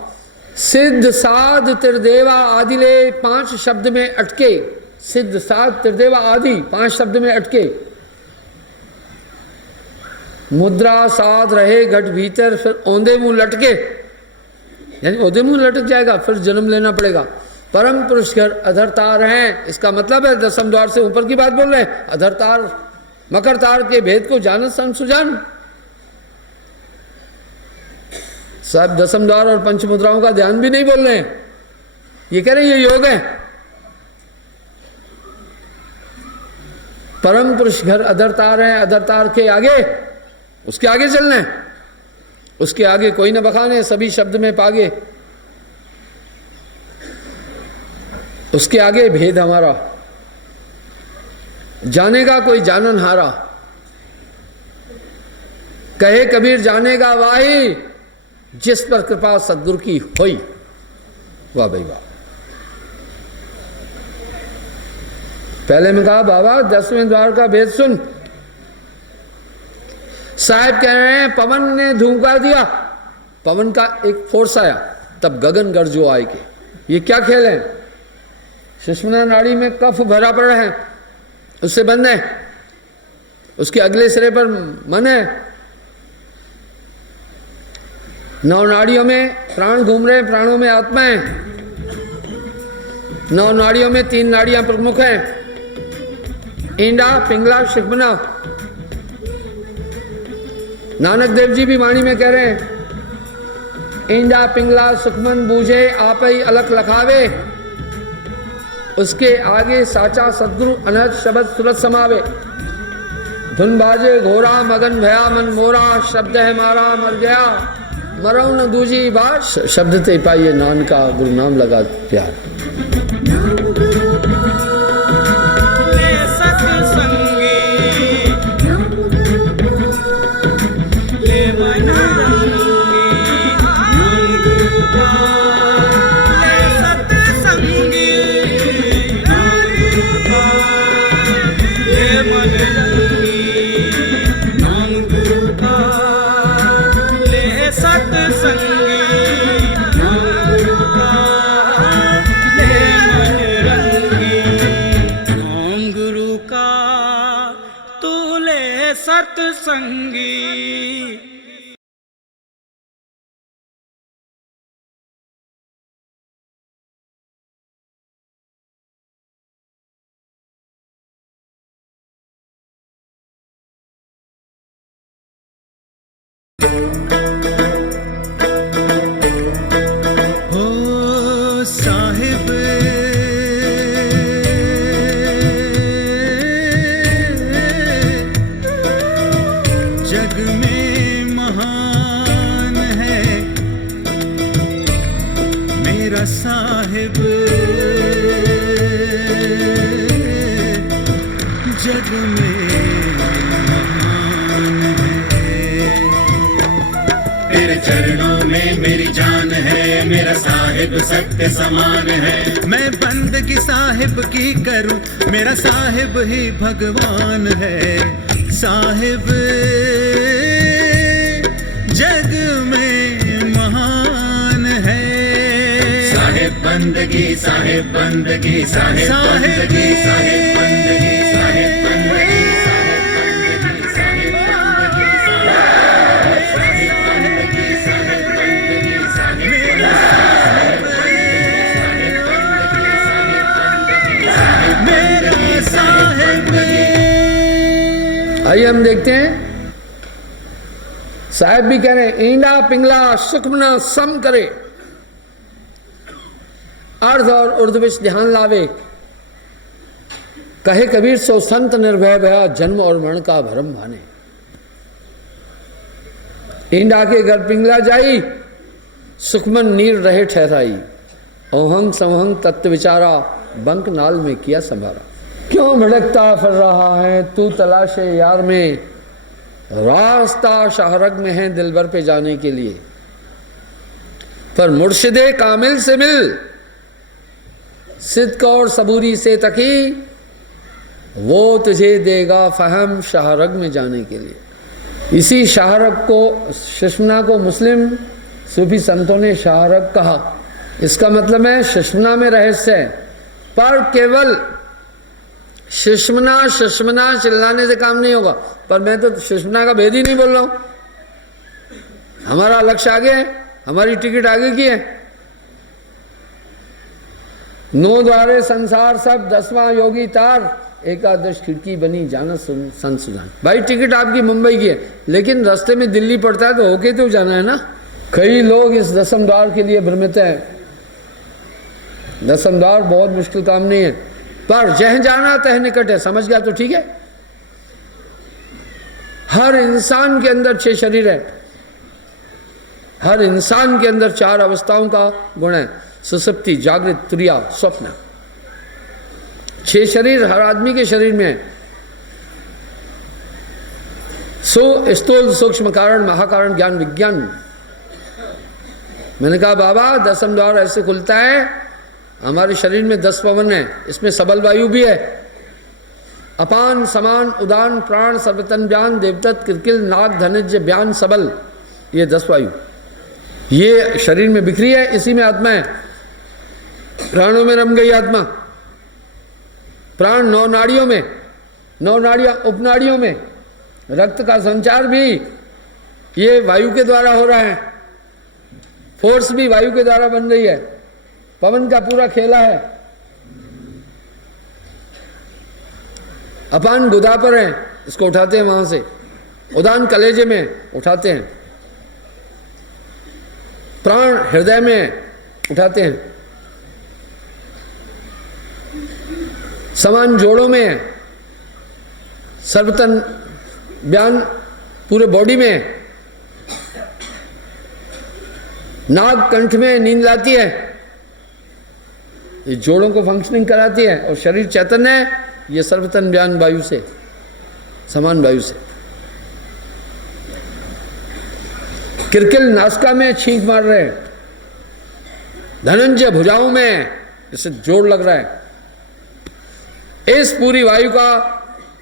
सिद्ध साध त्रिदेवा आदिले 5 शब्द में अटके। सिद्ध साध त्रिदेवा आदि 5 शब्द में अटके। मुद्रा साध रहे घट भीतर, फिर औंधे मुंह लटके, यानी औंधे मुंह लटक जाएगा, फिर जन्म लेना पड़ेगा। परम पुरुष घर अधरतार हैं, इसका मतलब है 10वें द्वार से ऊपर की बात बोल रहे हैं। अधरतार मकर तार के भेद को जानत सन सुजान। सब 10वें द्वार और पंच मुद्राओं का ध्यान भी नहीं बोल रहे हैं, ये कह रहे हैं ये योग है। परम पुरुष घर अधरतार है, अधरतार के आगे, उसके आगे चलना है, उसके आगे कोई न बखाने, सभी शब्द में पागे। उसके आगे भेद हमारा, जानेगा कोई जानन हारा। कहे कबीर जानेगा वाही, जिस पर कृपा सदगुरु की होई। वाह भाई वाह। पहले मैं कहा बाबा 10वें द्वार का भेद सुन। साहब कह रहे हैं पवन ने धूमका दिया, पवन का एक फोर्स आया, तब गगन गरजो आए के। ये क्या खेल है? सुषुम्ना नाड़ी में कफ भरा पड़ा है, उससे बंद है, उसके अगले सिरे पर मन है। 9 नाड़ियों में प्राण घूम रहे हैं, प्राणों में आत्मा है। 9 नाड़ियों में 3 नाड़ियां प्रमुख हैं, ईंडा पिंगला सुषुम्ना। नानक देव जी भी वाणी में कह रहे हैं ईंडा पिंगला सुखमन बूझे आप ही अलख लखावे, उसके आगे साचा सदगुरु अनहद शब्द सुरत समावे। धुन बाजे घोरा मगन भया मन मोरा, शब्द है मारा मर गया मरो न दूजी बात। शब्द ते पाइए नान का गुरु नाम लगा प्यार। सत्संगी नाम गुरु का ले हो साहिब जग में महान है मेरा साहिब, जग में महान है। तेरे चरणों में मेरी जान है, मेरा साहिब सत्य समान है। मैं बंदगी साहिब की करूं, मेरा साहिब ही भगवान है। साहिब जग में महान है। साहिब बंदगी, साहिब बंदगी, साहिब बंदगी, साहिब बंदगी, साहिब बंदगी, साहिब बंदगी, साहिब बंदगी, साहिब बंदगी, साहिब बंदगी, साहिब मेरा साहिब। आइए हम देखते हैं, साहब भी कह रहे हैं ईंडा पिंगला सुखमना सम करे, अर्ध और उर्द विच ध्यान लावे, कहे कबीर सो संत निर्भय भया, जन्म और मरण का भरम माने। ईंडा के घर पिंगला जाई, सुखमन नीर रहे ठहराई, ओहंग समहंग तत्व विचारा, बंक नाल में किया संभारा। क्यों भटकता फिर रहा है तू तलाशे यार में, रास्ता शाहरग में है दिलबर पे जाने के लिए, पर मुर्शिदे कामिल से मिल, सिद्क और सबूरी से तकी, वो तुझे देगा फहम शाहरग में जाने के लिए। इसी शाहरग को, शिश्मना को मुस्लिम सूफी संतों ने शाहरग कहा। इसका मतलब है शिश्मना में रहस्य है, पर केवल शिश्मना शिश्मना चिल्लाने से काम नहीं होगा। पर मैं तो शिश्मना का भेद ही नहीं बोल रहा हूं, हमारा लक्ष्य आगे है, हमारी टिकट आगे की है। नौ द्वारे संसार सब, 10वां योगी तार, एकादश खिड़की बनी जाना संत सुजान। भाई टिकट आपकी मुंबई की है, लेकिन रास्ते में दिल्ली पड़ता है तो होके तो जाना है ना। कई लोग इस 10वें द्वार के लिए भ्रमित हैं। 10वें द्वार बहुत मुश्किल काम नहीं है, पर जह जाना तह निकट है, समझ गया तो ठीक है। हर इंसान के अंदर 6 शरीर है, हर इंसान के अंदर 4 अवस्थाओं का गुण है, सुसुप्ति, जागृत, तुरिया, स्वप्न। 6 शरीर हर आदमी के शरीर में है। स्थूल सूक्ष्म कारण, महाकारण, ज्ञान, विज्ञान। मैंने कहा बाबा 10वें द्वार ऐसे खुलता है, हमारे शरीर में 10 पवन है, इसमें सबल वायु भी है। अपान, समान, उदान, प्राण, सर्वतन, व्यान, देवदत्त, किरकिल, नाग, धनुज, व्यान, सबल, ये 10 वायु ये शरीर में बिखरी है। इसी में आत्मा है, प्राणों में रम गई आत्मा। प्राण 9 नाड़ियों में, 9 नाड़ियां उपनाड़ियों में। रक्त का संचार भी ये वायु के द्वारा हो रहा है, फोर्स भी वायु के द्वारा बन रही है। पवन का पूरा खेला है। अपान गुदा पर है, इसको उठाते हैं वहां से। उदान कलेजे में उठाते हैं। प्राण हृदय में उठाते हैं। समान जोड़ों में है। सर्वतन व्यान पूरे बॉडी में है। नाग कंठ में नींद लाती है, ये जोड़ों को फंक्शनिंग कराती है। और शरीर चैतन्य है, ये सर्वतन व्यान वायु से, समान वायु से। किरकिल नासिका में छींक मार रहे हैं। धनंजय भुजाओं में, इससे जोड़ लग रहा है। इस पूरी वायु का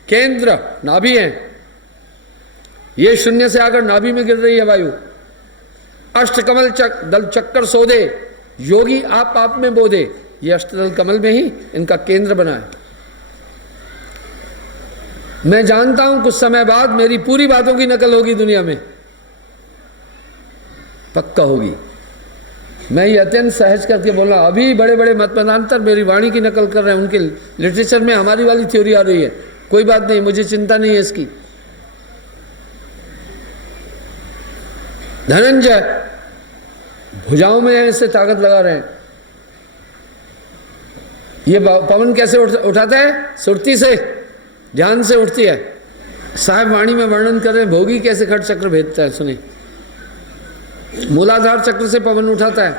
केंद्र नाभि है। ये शून्य से आकर नाभि में गिर रही है वायु। अष्टकमल दल चक्कर सोदे, योगी आप में बोधे, ये अष्टदल कमल में ही इनका केंद्र बना है। मैं जानता हूं कुछ समय बाद मेरी पूरी बातों की नकल होगी दुनिया में, पक्का होगी। मैं ये अत्यंत सहज करके बोल रहा हूं। अभी बड़े बड़े मतपदांतर मेरी वाणी की नकल कर रहे हैं, उनके लिटरेचर में हमारी वाली थ्योरी आ रही है। कोई बात नहीं, मुझे चिंता नहीं है इसकी। धनंजय भुजाओं में ऐसे ताकत लगा रहे हैं। ये पवन कैसे उठाता है? सुरती से, ध्यान से उठती है। साहब वाणी में वर्णन कर रहे हैं भोगी कैसे खट चक्र भेदता है। सुनिए, मूलाधार चक्र से पवन उठाता है,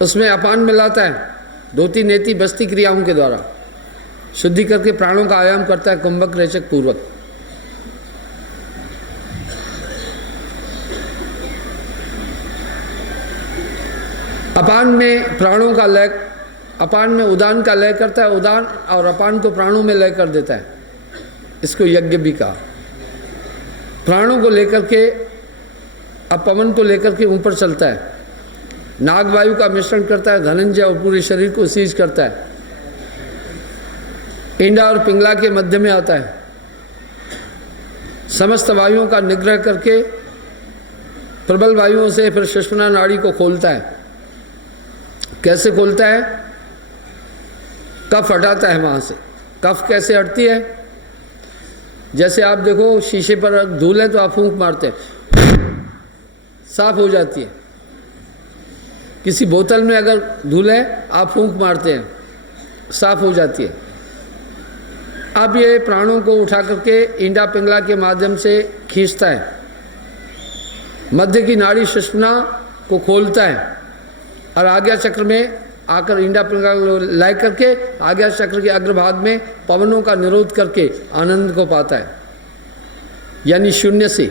उसमें अपान मिलाता है, 2-3 नेति बस्ती क्रियाओं के द्वारा शुद्धि करके प्राणों का आयाम करता है कुंभक रेचक पूर्वक। अपान में प्राणों का लय, अपान में उदान का लय करता है, उदान और अपान को प्राणों में लय कर देता है। इसको यज्ञ भी कहा। प्राणों को लेकर के, अब पवन को लेकर के ऊपर चलता है, नागवायु का मिश्रण करता है धनंजय और पूरे शरीर को सीज करता है। इंडा और पिंगला के मध्य में आता है, समस्त वायुओं का निग्रह करके प्रबल वायुओं से फिर सुषुम्ना नाड़ी को खोलता है। कैसे खोलता है? कफ हटाता है वहाँ से। कफ कैसे हटती है? जैसे आप देखो शीशे पर धूल है तो आप फूंक मारते हैं, साफ हो जाती है। किसी बोतल में अगर धूल है आप फूंक मारते हैं, साफ हो जाती है। अब ये प्राणों को उठा करके इंडा पिंगला के माध्यम से खींचता है, मध्य की नाड़ी सुषुम्ना को खोलता है और आज्ञा चक्र में आकर इंडा पिंगला लाय करके आज्ञा चक्र के अग्रभाग में पवनों का निरोध करके आनंद को पाता है, यानी शून्य से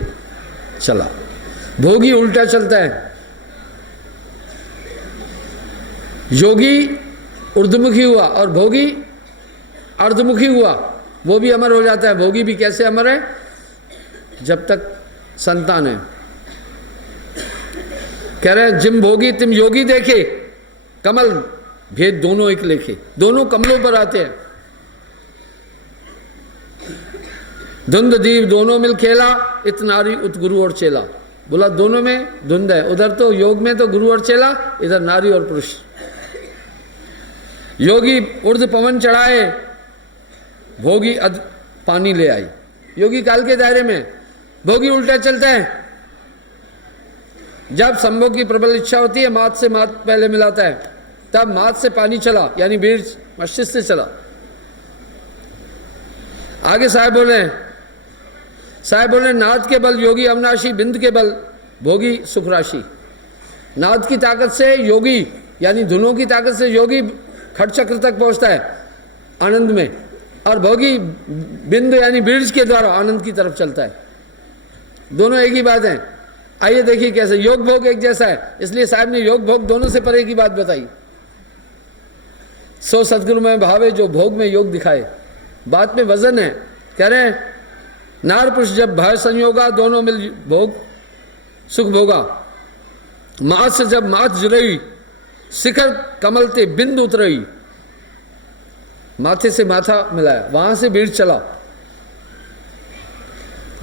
चला। भोगी उल्टा चलता है, योगी ऊर्ध्वमुखी हुआ और भोगी अर्धमुखी हुआ, वो भी अमर हो जाता है। भोगी भी कैसे अमर है? जब तक संतान है। कह रहे हैं जिम भोगी तिम योगी देखे, कमल भेद दोनों एक लेखे। दोनों कमलों पर आते हैं। धुंध दीव दोनों मिल खेला, इत नारी उत गुरु और चेला। बोला दोनों में धुंध है, उधर तो योग में तो गुरु और चेला, इधर नारी और पुरुष। योगी उर्ध पवन चढ़ाए, भोगी अध पानी ले आई। योगी काल के दायरे में, भोगी उल्टा चलता है। जब संभोग की प्रबल इच्छा होती है, मात से मात पहले मिलाता है, तब मात से पानी चला, यानी बीज मस्तिष्क से चला। आगे साहब बोले नाद के बल योगी अविनाशी, बिंद के बल भोगी सुख राशि। नाद की ताकत से योगी, यानी धुनों की ताकत से योगी खट चक्र तक पहुंचता है आनंद में, और भोगी बिंद यानी बीज के द्वारा आनंद की तरफ चलता है। दोनों एक ही बात है। आइए देखिए कैसे योग भोग एक जैसा है, इसलिए साहब ने योग भोग दोनों से परे की बात बताई। सो सदगुरु में भावे जो भोग में योग दिखाए। बात में वजन है। कह रहे हैं नार पुरुष जब भय संयोगा, दोनों मिल भोग सुख भोगा। मात से जब मात जुड़ई, शिखर कमल ते बिंद उतरई। माथे से माथा मिलाया, वहां से भीड़ चला।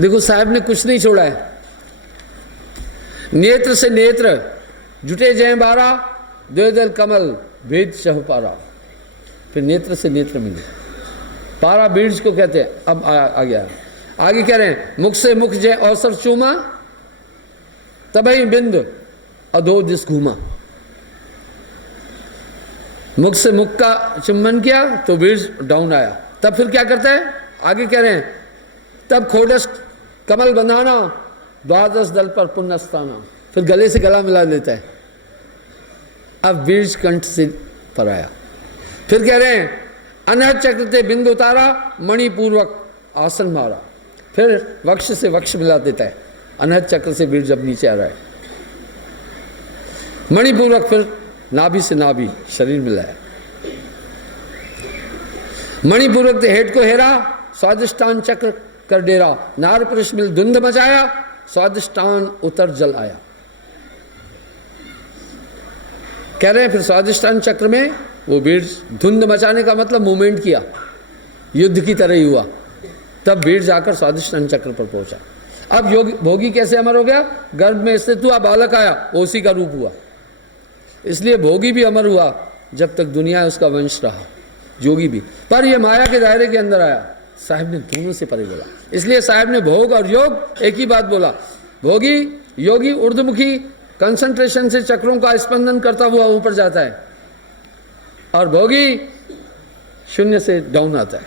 देखो साहब ने कुछ नहीं छोड़ा है। नेत्र से नेत्र जुटे जय बारा, द्वेदल कमल भेद चह पारा। फिर नेत्र से नेत्र मिले, पारा बीज को कहते हैं। अब आ गया आगे, कह रहे हैं मुख से मुख जय अवसर चूमा, तबही बिंद अधो दिस घूमा। मुख से मुख का चुम्बन किया तो बीज डाउन आया। तब फिर क्या करता है? आगे कह रहे हैं तब खोडस कमल बंधाना, द्वादश दल पर पुण्यस्ताना। फिर गले से गला मिला देता है। अब बीज कंठ से पर आया। फिर कह रहे हैं अनहद चक्र ते बिंदु उतारा, मणिपूर्वक आसन मारा। फिर वक्ष से वक्ष मिला देता है। अनहद चक्र से बीज जब नीचे आ रहा है, मणिपूर्वक फिर नाभि से नाभि शरीर मिलाया। मणिपूर्वक ते हेठ को हेरा, स्वादिष्टान चक्र कर डेरा। नार पुरुष मिल धुंध मचाया, स्वादिष्टान उतर जल आया। कह रहे हैं फिर स्वादिष्टान चक्र में वो बीज धुंध मचाने का मतलब मूवमेंट किया, युद्ध की तरह ही हुआ। तब बीज जाकर स्वादिष्टान चक्र पर पहुंचा। अब योगी भोगी कैसे अमर हो गया? गर्भ में स्थित हुआ, बालक आया, वो उसी का रूप हुआ। इसलिए भोगी भी अमर हुआ जब तक दुनिया उसका वंश रहा, योगी भी। पर यह माया के दायरे के अंदर आया। साहब ने दोनों से परे बोला, इसलिए साहब ने भोग और योग एक ही बात बोला। भोगी योगी ऊर्ध्वमुखी कंसंट्रेशन से चक्रों का स्पंदन करता हुआ ऊपर जाता है और भोगी शून्य से डाउन आता है।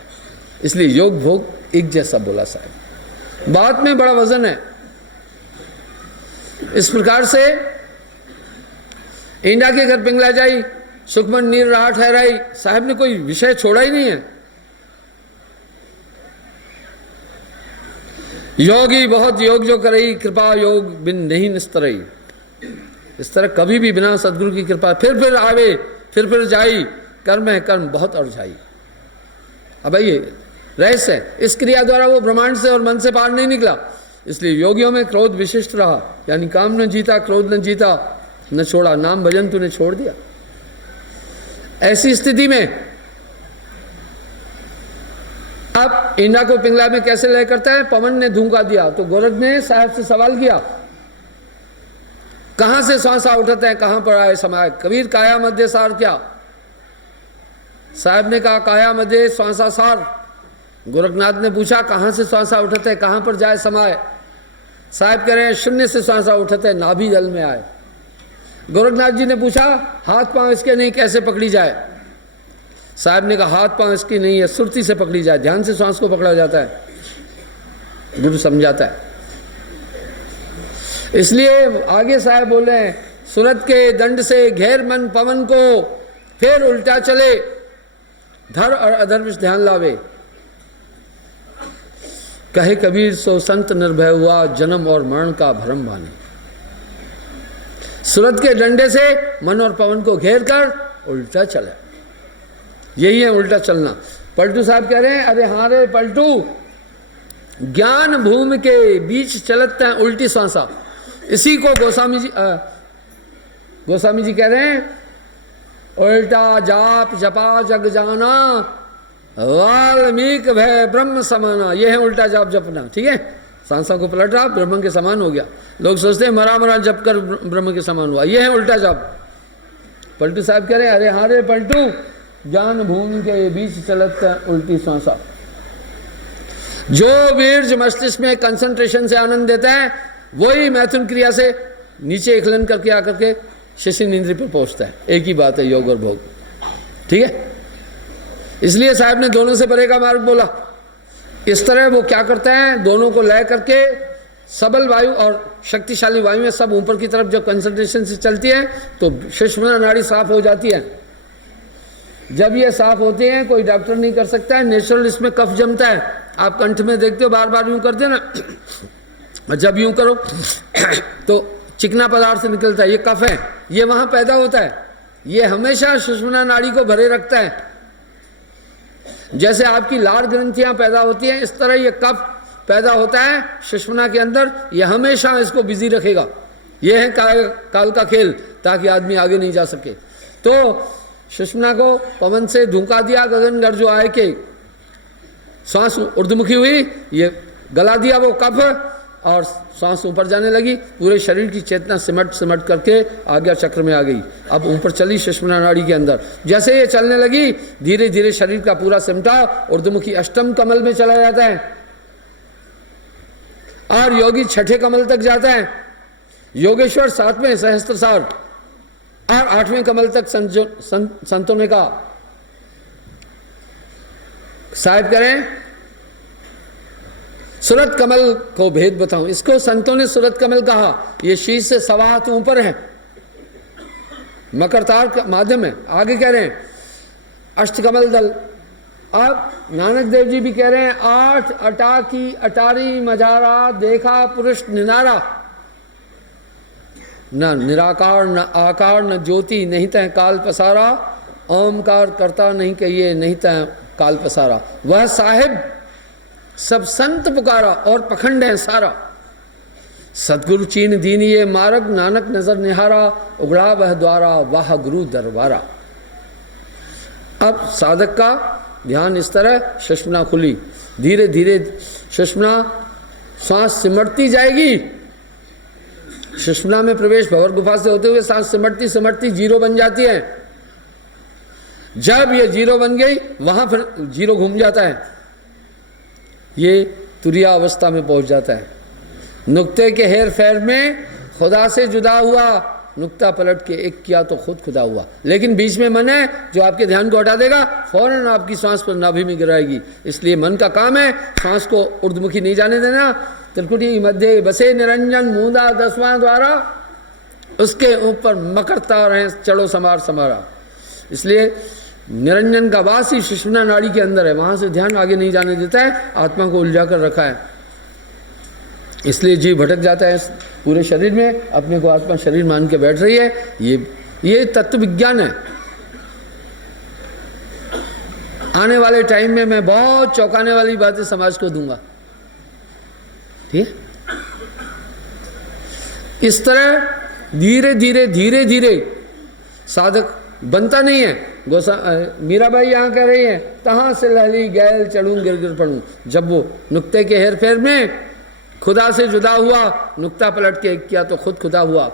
इसलिए योग भोग एक जैसा बोला साहब, बात में बड़ा वजन है। इस प्रकार से इंडा के घर पिंगला जाई, सुखमन नीर रहा ठहराई, साहब ने कोई विषय छोड़ा ही नहीं है। योगी बहुत योग जो करई, कृपा योग बिन नहीं निस्तरई। इस तरह कभी भी बिना सदगुरु की कृपा फिर आवे, फिर जाई, कर्म है कर्म बहुत अड़झाई। अब ये रहस्य है, इस क्रिया द्वारा वो ब्रह्मांड से और मन से बाहर नहीं निकला। इसलिए योगियों में क्रोध विशिष्ट रहा, यानी काम न जीता, क्रोध न जीता, न छोड़ा, नाम भजन तूने छोड़ दिया। ऐसी स्थिति में अब इंडा को पिंगला में कैसे लय करता है? पवन ने धूंका दिया तो गोरख ने साहब से सवाल किया, कहां से श्वासा उठते हैं, कहां पर आए समाये? कबीर काया मध्य सार क्या? साहब ने कहा काया मध्य श्वासा सार। गोरखनाथ ने पूछा कहां से श्वासा उठते हैं, कहां पर जाए समाये? साहब कह रहे हैं शून्य से श्वासा उठते हैं, नाभि जल में आए। गोरखनाथ जी ने पूछा हाथ पांव इसके नहीं, कैसे पकड़ी जाए? साहब ने कहा हाथ पांव इसकी नहीं है, सुरती से पकड़ी जाए, ध्यान से श्वास को पकड़ा जाता है। गुरु समझाता है। इसलिए आगे साहब बोले हैं, सूरत के दंड से घेर मन पवन को, फिर उल्टा चले, धर और अधर में ध्यान लावे। कहे कबीर सो संत निर्भय हुआ, जन्म और मरण का भ्रम माने। सूरत के डंडे से मन और पवन को घेर कर उल्टा चले, यही है उल्टा चलना। पलटू साहब कह रहे हैं अरे हाँ रे पलटू, ज्ञान भूमि के बीच चलते हैं उल्टी सांसा। इसी को गोस्वामी जी कह रहे हैं, उल्टा जाप जपा जग जाना, वाल्मीकि भय ब्रह्म समाना। ये है उल्टा जाप जपना, ठीक है। सांसा को पलट रहा, ब्रह्म के समान हो गया। लोग सोचते हैं मरा जप कर ब्रह्म के समान हुआ, ये है उल्टा जाप। पलटू साहब कह रहे हैं अरे हाँ रे पलटू, ज्ञान भूमि के बीच चलता उल्टी सांसा। जो वीर्ज मस्तिष्क में कंसंट्रेशन से आनंद देता है, वही मैथुन क्रिया से नीचे एकलन करके आकर के शिशिन इंद्रिय पर पहुंचता है। एक ही बात है योग और भोग, ठीक है। इसलिए साहब ने दोनों से परे का मार्ग बोला। इस तरह वो क्या करता है, दोनों को लय करके सबल वायु और शक्तिशाली वायु में सब ऊपर की तरफ जब कंसंट्रेशन से चलती है तो सुषुम्ना नाड़ी साफ हो जाती है। जब ये साफ होते हैं, कोई डॉक्टर नहीं कर सकता है, नेचुरल इसमें कफ जमता है। आप कंठ में देखते हो बार बार यूं करते हो ना, और जब यूं करो तो चिकना पदार्थ निकलता है, ये कफ है, ये वहां पैदा होता है। ये हमेशा सुषुम्ना नाड़ी को भरे रखता है। जैसे आपकी लार ग्रंथियां पैदा होती हैं, इस तरह ये कफ पैदा होता है सुषुम्ना के अंदर, ये हमेशा इसको बिजी रखेगा। ये है काल का खेल, ताकि आदमी आगे नहीं जा सके। तो सुषुम्ना को पवन से धूका दिया, गगनगढ़ जो आए के सांस ऊर्ध्वमुखी हुई, ये गला दिया वो कफ, और सांस ऊपर जाने लगी। पूरे शरीर की चेतना सिमट करके आज्ञा चक्र में आ गई। अब ऊपर चली सुषुम्ना नाड़ी के अंदर। जैसे ये चलने लगी, धीरे धीरे शरीर का पूरा सिमटा ऊर्ध्वमुखी अष्टम कमल में चला जाता है, और योगी छठे कमल तक जाता है। योगेश्वर 7वें सहस्त्रसार और 8वें कमल तक संतों ने कहा। साहिब करें सूरत कमल को भेद बताऊं, इसको संतों ने सूरत कमल कहा। ये शीश से 1.25 हाथ ऊपर है, मकर तार का माध्यम है। आगे कह रहे हैं अष्टकमल दल। अब नानक देव जी भी कह रहे हैं 8 अटा की अटारी मजारा, देखा पुरुष निनारा। न निराकार न आकार न ज्योति, नहीं तय काल पसारा। ओमकार करता नहीं कहिए, नहीं तय काल पसारा। वह साहिब सब संत पुकारा, और पखंड है सारा। सतगुरु चीन दीन ये मार्ग, नानक नजर निहारा। उगड़ा वह द्वारा, वाह गुरु दरबारा। अब साधक का ध्यान इस तरह, सुषुम्ना खुली, धीरे धीरे सुषुम्ना सांस सिमटती जाएगी। सुषुम्ना में प्रवेश भंवर गुफा से होते हुए सांस सिमटती जीरो बन जाती है। जब ये जीरो बन गई, वहां फिर जीरो घूम जाता है, ये तुरिया अवस्था में पहुंच जाता है। नुक्ते के हेर फेर में खुदा से जुदा हुआ, नुक्ता पलट के एक किया तो खुद खुदा हुआ। लेकिन बीच में मन है जो आपके ध्यान को हटा देगा, फौरन आपकी सांस पर नाभि में गिराएगी। इसलिए मन का काम है सांस को ऊर्ध्वमुखी नहीं जाने देना। त्रिकुटी मध्य बसे निरंजन मूंदा 10वां द्वारा, उसके ऊपर मकरता रहे चढ़ो समार समारा। इसलिए निरंजन का वास ही सुषुम्ना नाड़ी के अंदर है, वहां से ध्यान आगे नहीं जाने देता है, आत्मा को उलझा कर रखा है। इसलिए जीव भटक जाता है पूरे शरीर में, अपने को आत्मा शरीर मान के बैठ रही है। ये तत्व विज्ञान है। आने वाले टाइम में मैं बहुत चौंकाने वाली बातें समाज को दूंगा, ठीक है। इस तरह धीरे धीरे धीरे धीरे साधक बनता नहीं है। मीराबाई यहाँ कह रही है, तहां से लहली गैल चढ़ूं गिर गिर पड़ूं। जब वो नुक्ते के हेर फेर में खुदा से जुदा हुआ, नुक्ता पलट के किया तो खुद खुदा हुआ।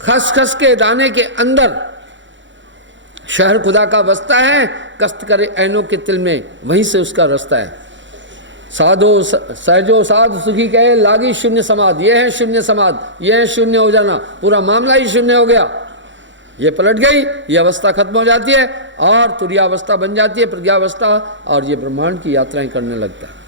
खसखस के दाने के अंदर शहर खुदा का बसता है, कष्ट करे ऐनों के तिल में, वहीं से उसका रास्ता है। साधो सहजो साधु सुखी कहे लागी शून्य समाध। ये है शून्य समाध, ये है शून्य हो जाना, पूरा मामला ही शून्य हो गया। ये पलट गई, ये अवस्था खत्म हो जाती है और तुरीयावस्था बन जाती है, प्रज्ञावस्था, और ये ब्रह्मांड की यात्राएं करने लगता है।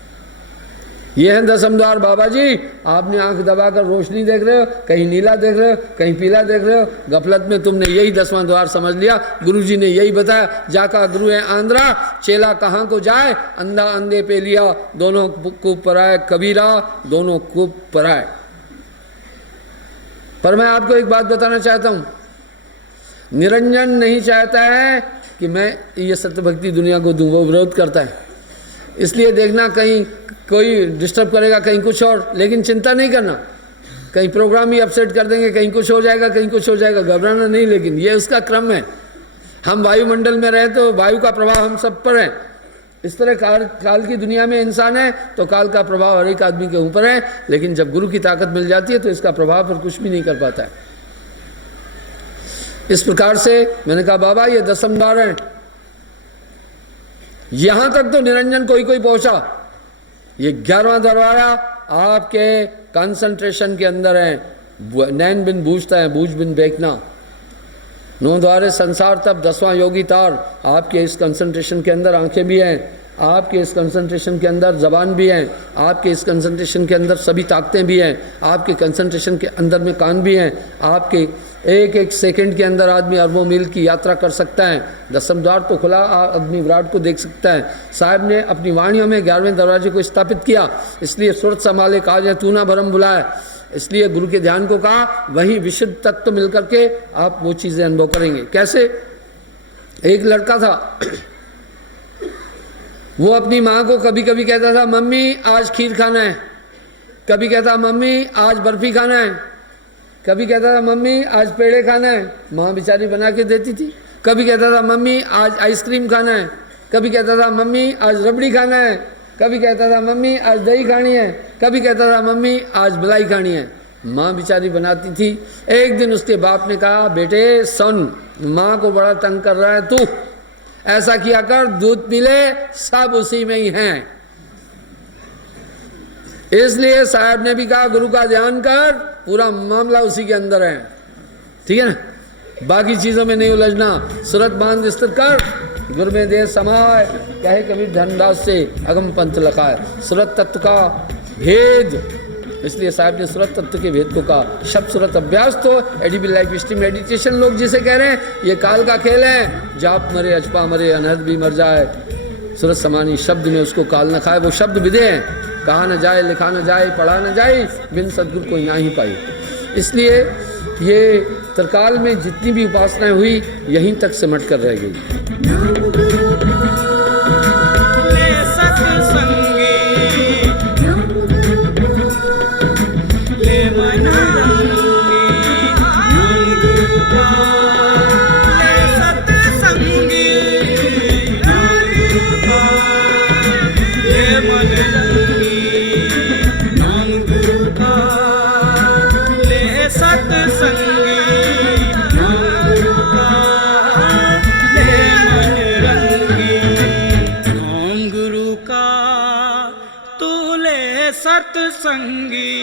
ये है दसम द्वार। बाबा जी आपने आंख दबाकर रोशनी देख रहे हो, कहीं नीला देख रहे हो, कहीं पीला देख रहे हो, गफलत में तुमने यही 10वां द्वार समझ लिया। गुरुजी ने यही बताया, जाका गुरु है आंध्रा, चेला कहाँ को जाए, अंधा अंधे पे लिया, दोनों को पराए कबीरा, दोनों को पराए। पर मैं आपको एक बात बताना चाहता हूं, निरंजन नहीं चाहता है कि मैं ये सत्य भक्ति दुनिया को दूं, वो विरोध करता है। इसलिए देखना कहीं कोई डिस्टर्ब करेगा, कहीं कुछ और, लेकिन चिंता नहीं करना, कहीं प्रोग्राम ही अपसेट कर देंगे, कहीं कुछ हो जाएगा, कहीं कुछ हो जाएगा, घबराना नहीं। लेकिन ये उसका क्रम है। हम वायुमंडल में रहे तो वायु का प्रभाव हम सब पर है। इस तरह काल की दुनिया में इंसान है तो काल का प्रभाव हर एक आदमी के ऊपर है, लेकिन जब गुरु की ताकत मिल जाती है तो इसका प्रभाव पर कुछ भी नहीं कर पाता है। इस प्रकार से मैंने कहा बाबा ये 10 द्वार है, यहां तक तो निरंजन कोई कोई पहुंचा। ये 11वां दरवाजा आपके कंसंट्रेशन के अंदर है। नैन बिन बूझता है, बूझ बिन देखना। 9 द्वारे संसार तब 10वां योगी तार। आपके इस कंसंट्रेशन के अंदर आंखें भी हैं, आपके इस कंसंट्रेशन के अंदर जबान भी हैं, आपके इस कंसंट्रेशन के अंदर सभी ताकतें भी हैं, आपके कंसंट्रेशन के अंदर में कान भी हैं। आपके एक एक सेकंड के अंदर आदमी अरबों मील की यात्रा कर सकता है। 10वां द्वार तो खुला, आदमी विराट को देख सकता है। साहब ने अपनी वाणियों में 11वें दरवाजे को स्थापित किया, इसलिए सूरत संभाले काज है तू ना भरम बुलाए। इसलिए गुरु के ध्यान को कहा, वही विशुद्ध तत्व मिल करके आप वो चीज़ें अनुभव करेंगे। कैसे? एक लड़का था, वो अपनी माँ को कभी कभी कहता था मम्मी आज खीर खाना है, कभी कहता मम्मी आज बर्फी खाना है, कभी कहता था मम्मी आज पेड़े खाना है, माँ बेचारी बना के देती थी। कभी कहता था मम्मी आज आइसक्रीम खाना है, कभी कहता था मम्मी आज रबड़ी खाना है, कभी कहता था मम्मी आज दही खानी है, कभी कहता था मम्मी आज मलाई खानी है। माँ बेचारी बनाती थी। एक दिन उसके बाप ने कहा बेटे सुन, माँ को बड़ा तंग कर रहा है तू, ऐसा किया कर दूध पी ले, सब उसी में ही हैं। इसलिए साहब ने भी कहा गुरु का ध्यान कर, पूरा मामला उसी के अंदर है, ठीक है ना, बाकी चीजों में नहीं उलझना। सूरत बांध स्थिर कर, गुरु में दे समाय, कहे कबीर धनदास से अगम पंथ लखाए। सूरत तत्व का भेद, इसलिए साहब ने सूरत तत्व के भेद को कहा। शब्द सूरत अभ्यास तो एडिबल लाइफ हिस्ट्री मेडिटेशन लोग जिसे कह रहे हैं, ये काल का खेल है। जाप मरे अजपा मरे अनहद भी मर जाए, सूरत समानी शब्द में उसको काल न खाए। वो शब्द विदे हैं, कहा न जाए, लिखा न जाए, पढ़ा न जाए, बिन सदगुरु कोई ना ही पाई। इसलिए ये त्रिकाल में जितनी भी उपासनाएं हुई यहीं तक सिमट कर रह गई। सत्संगी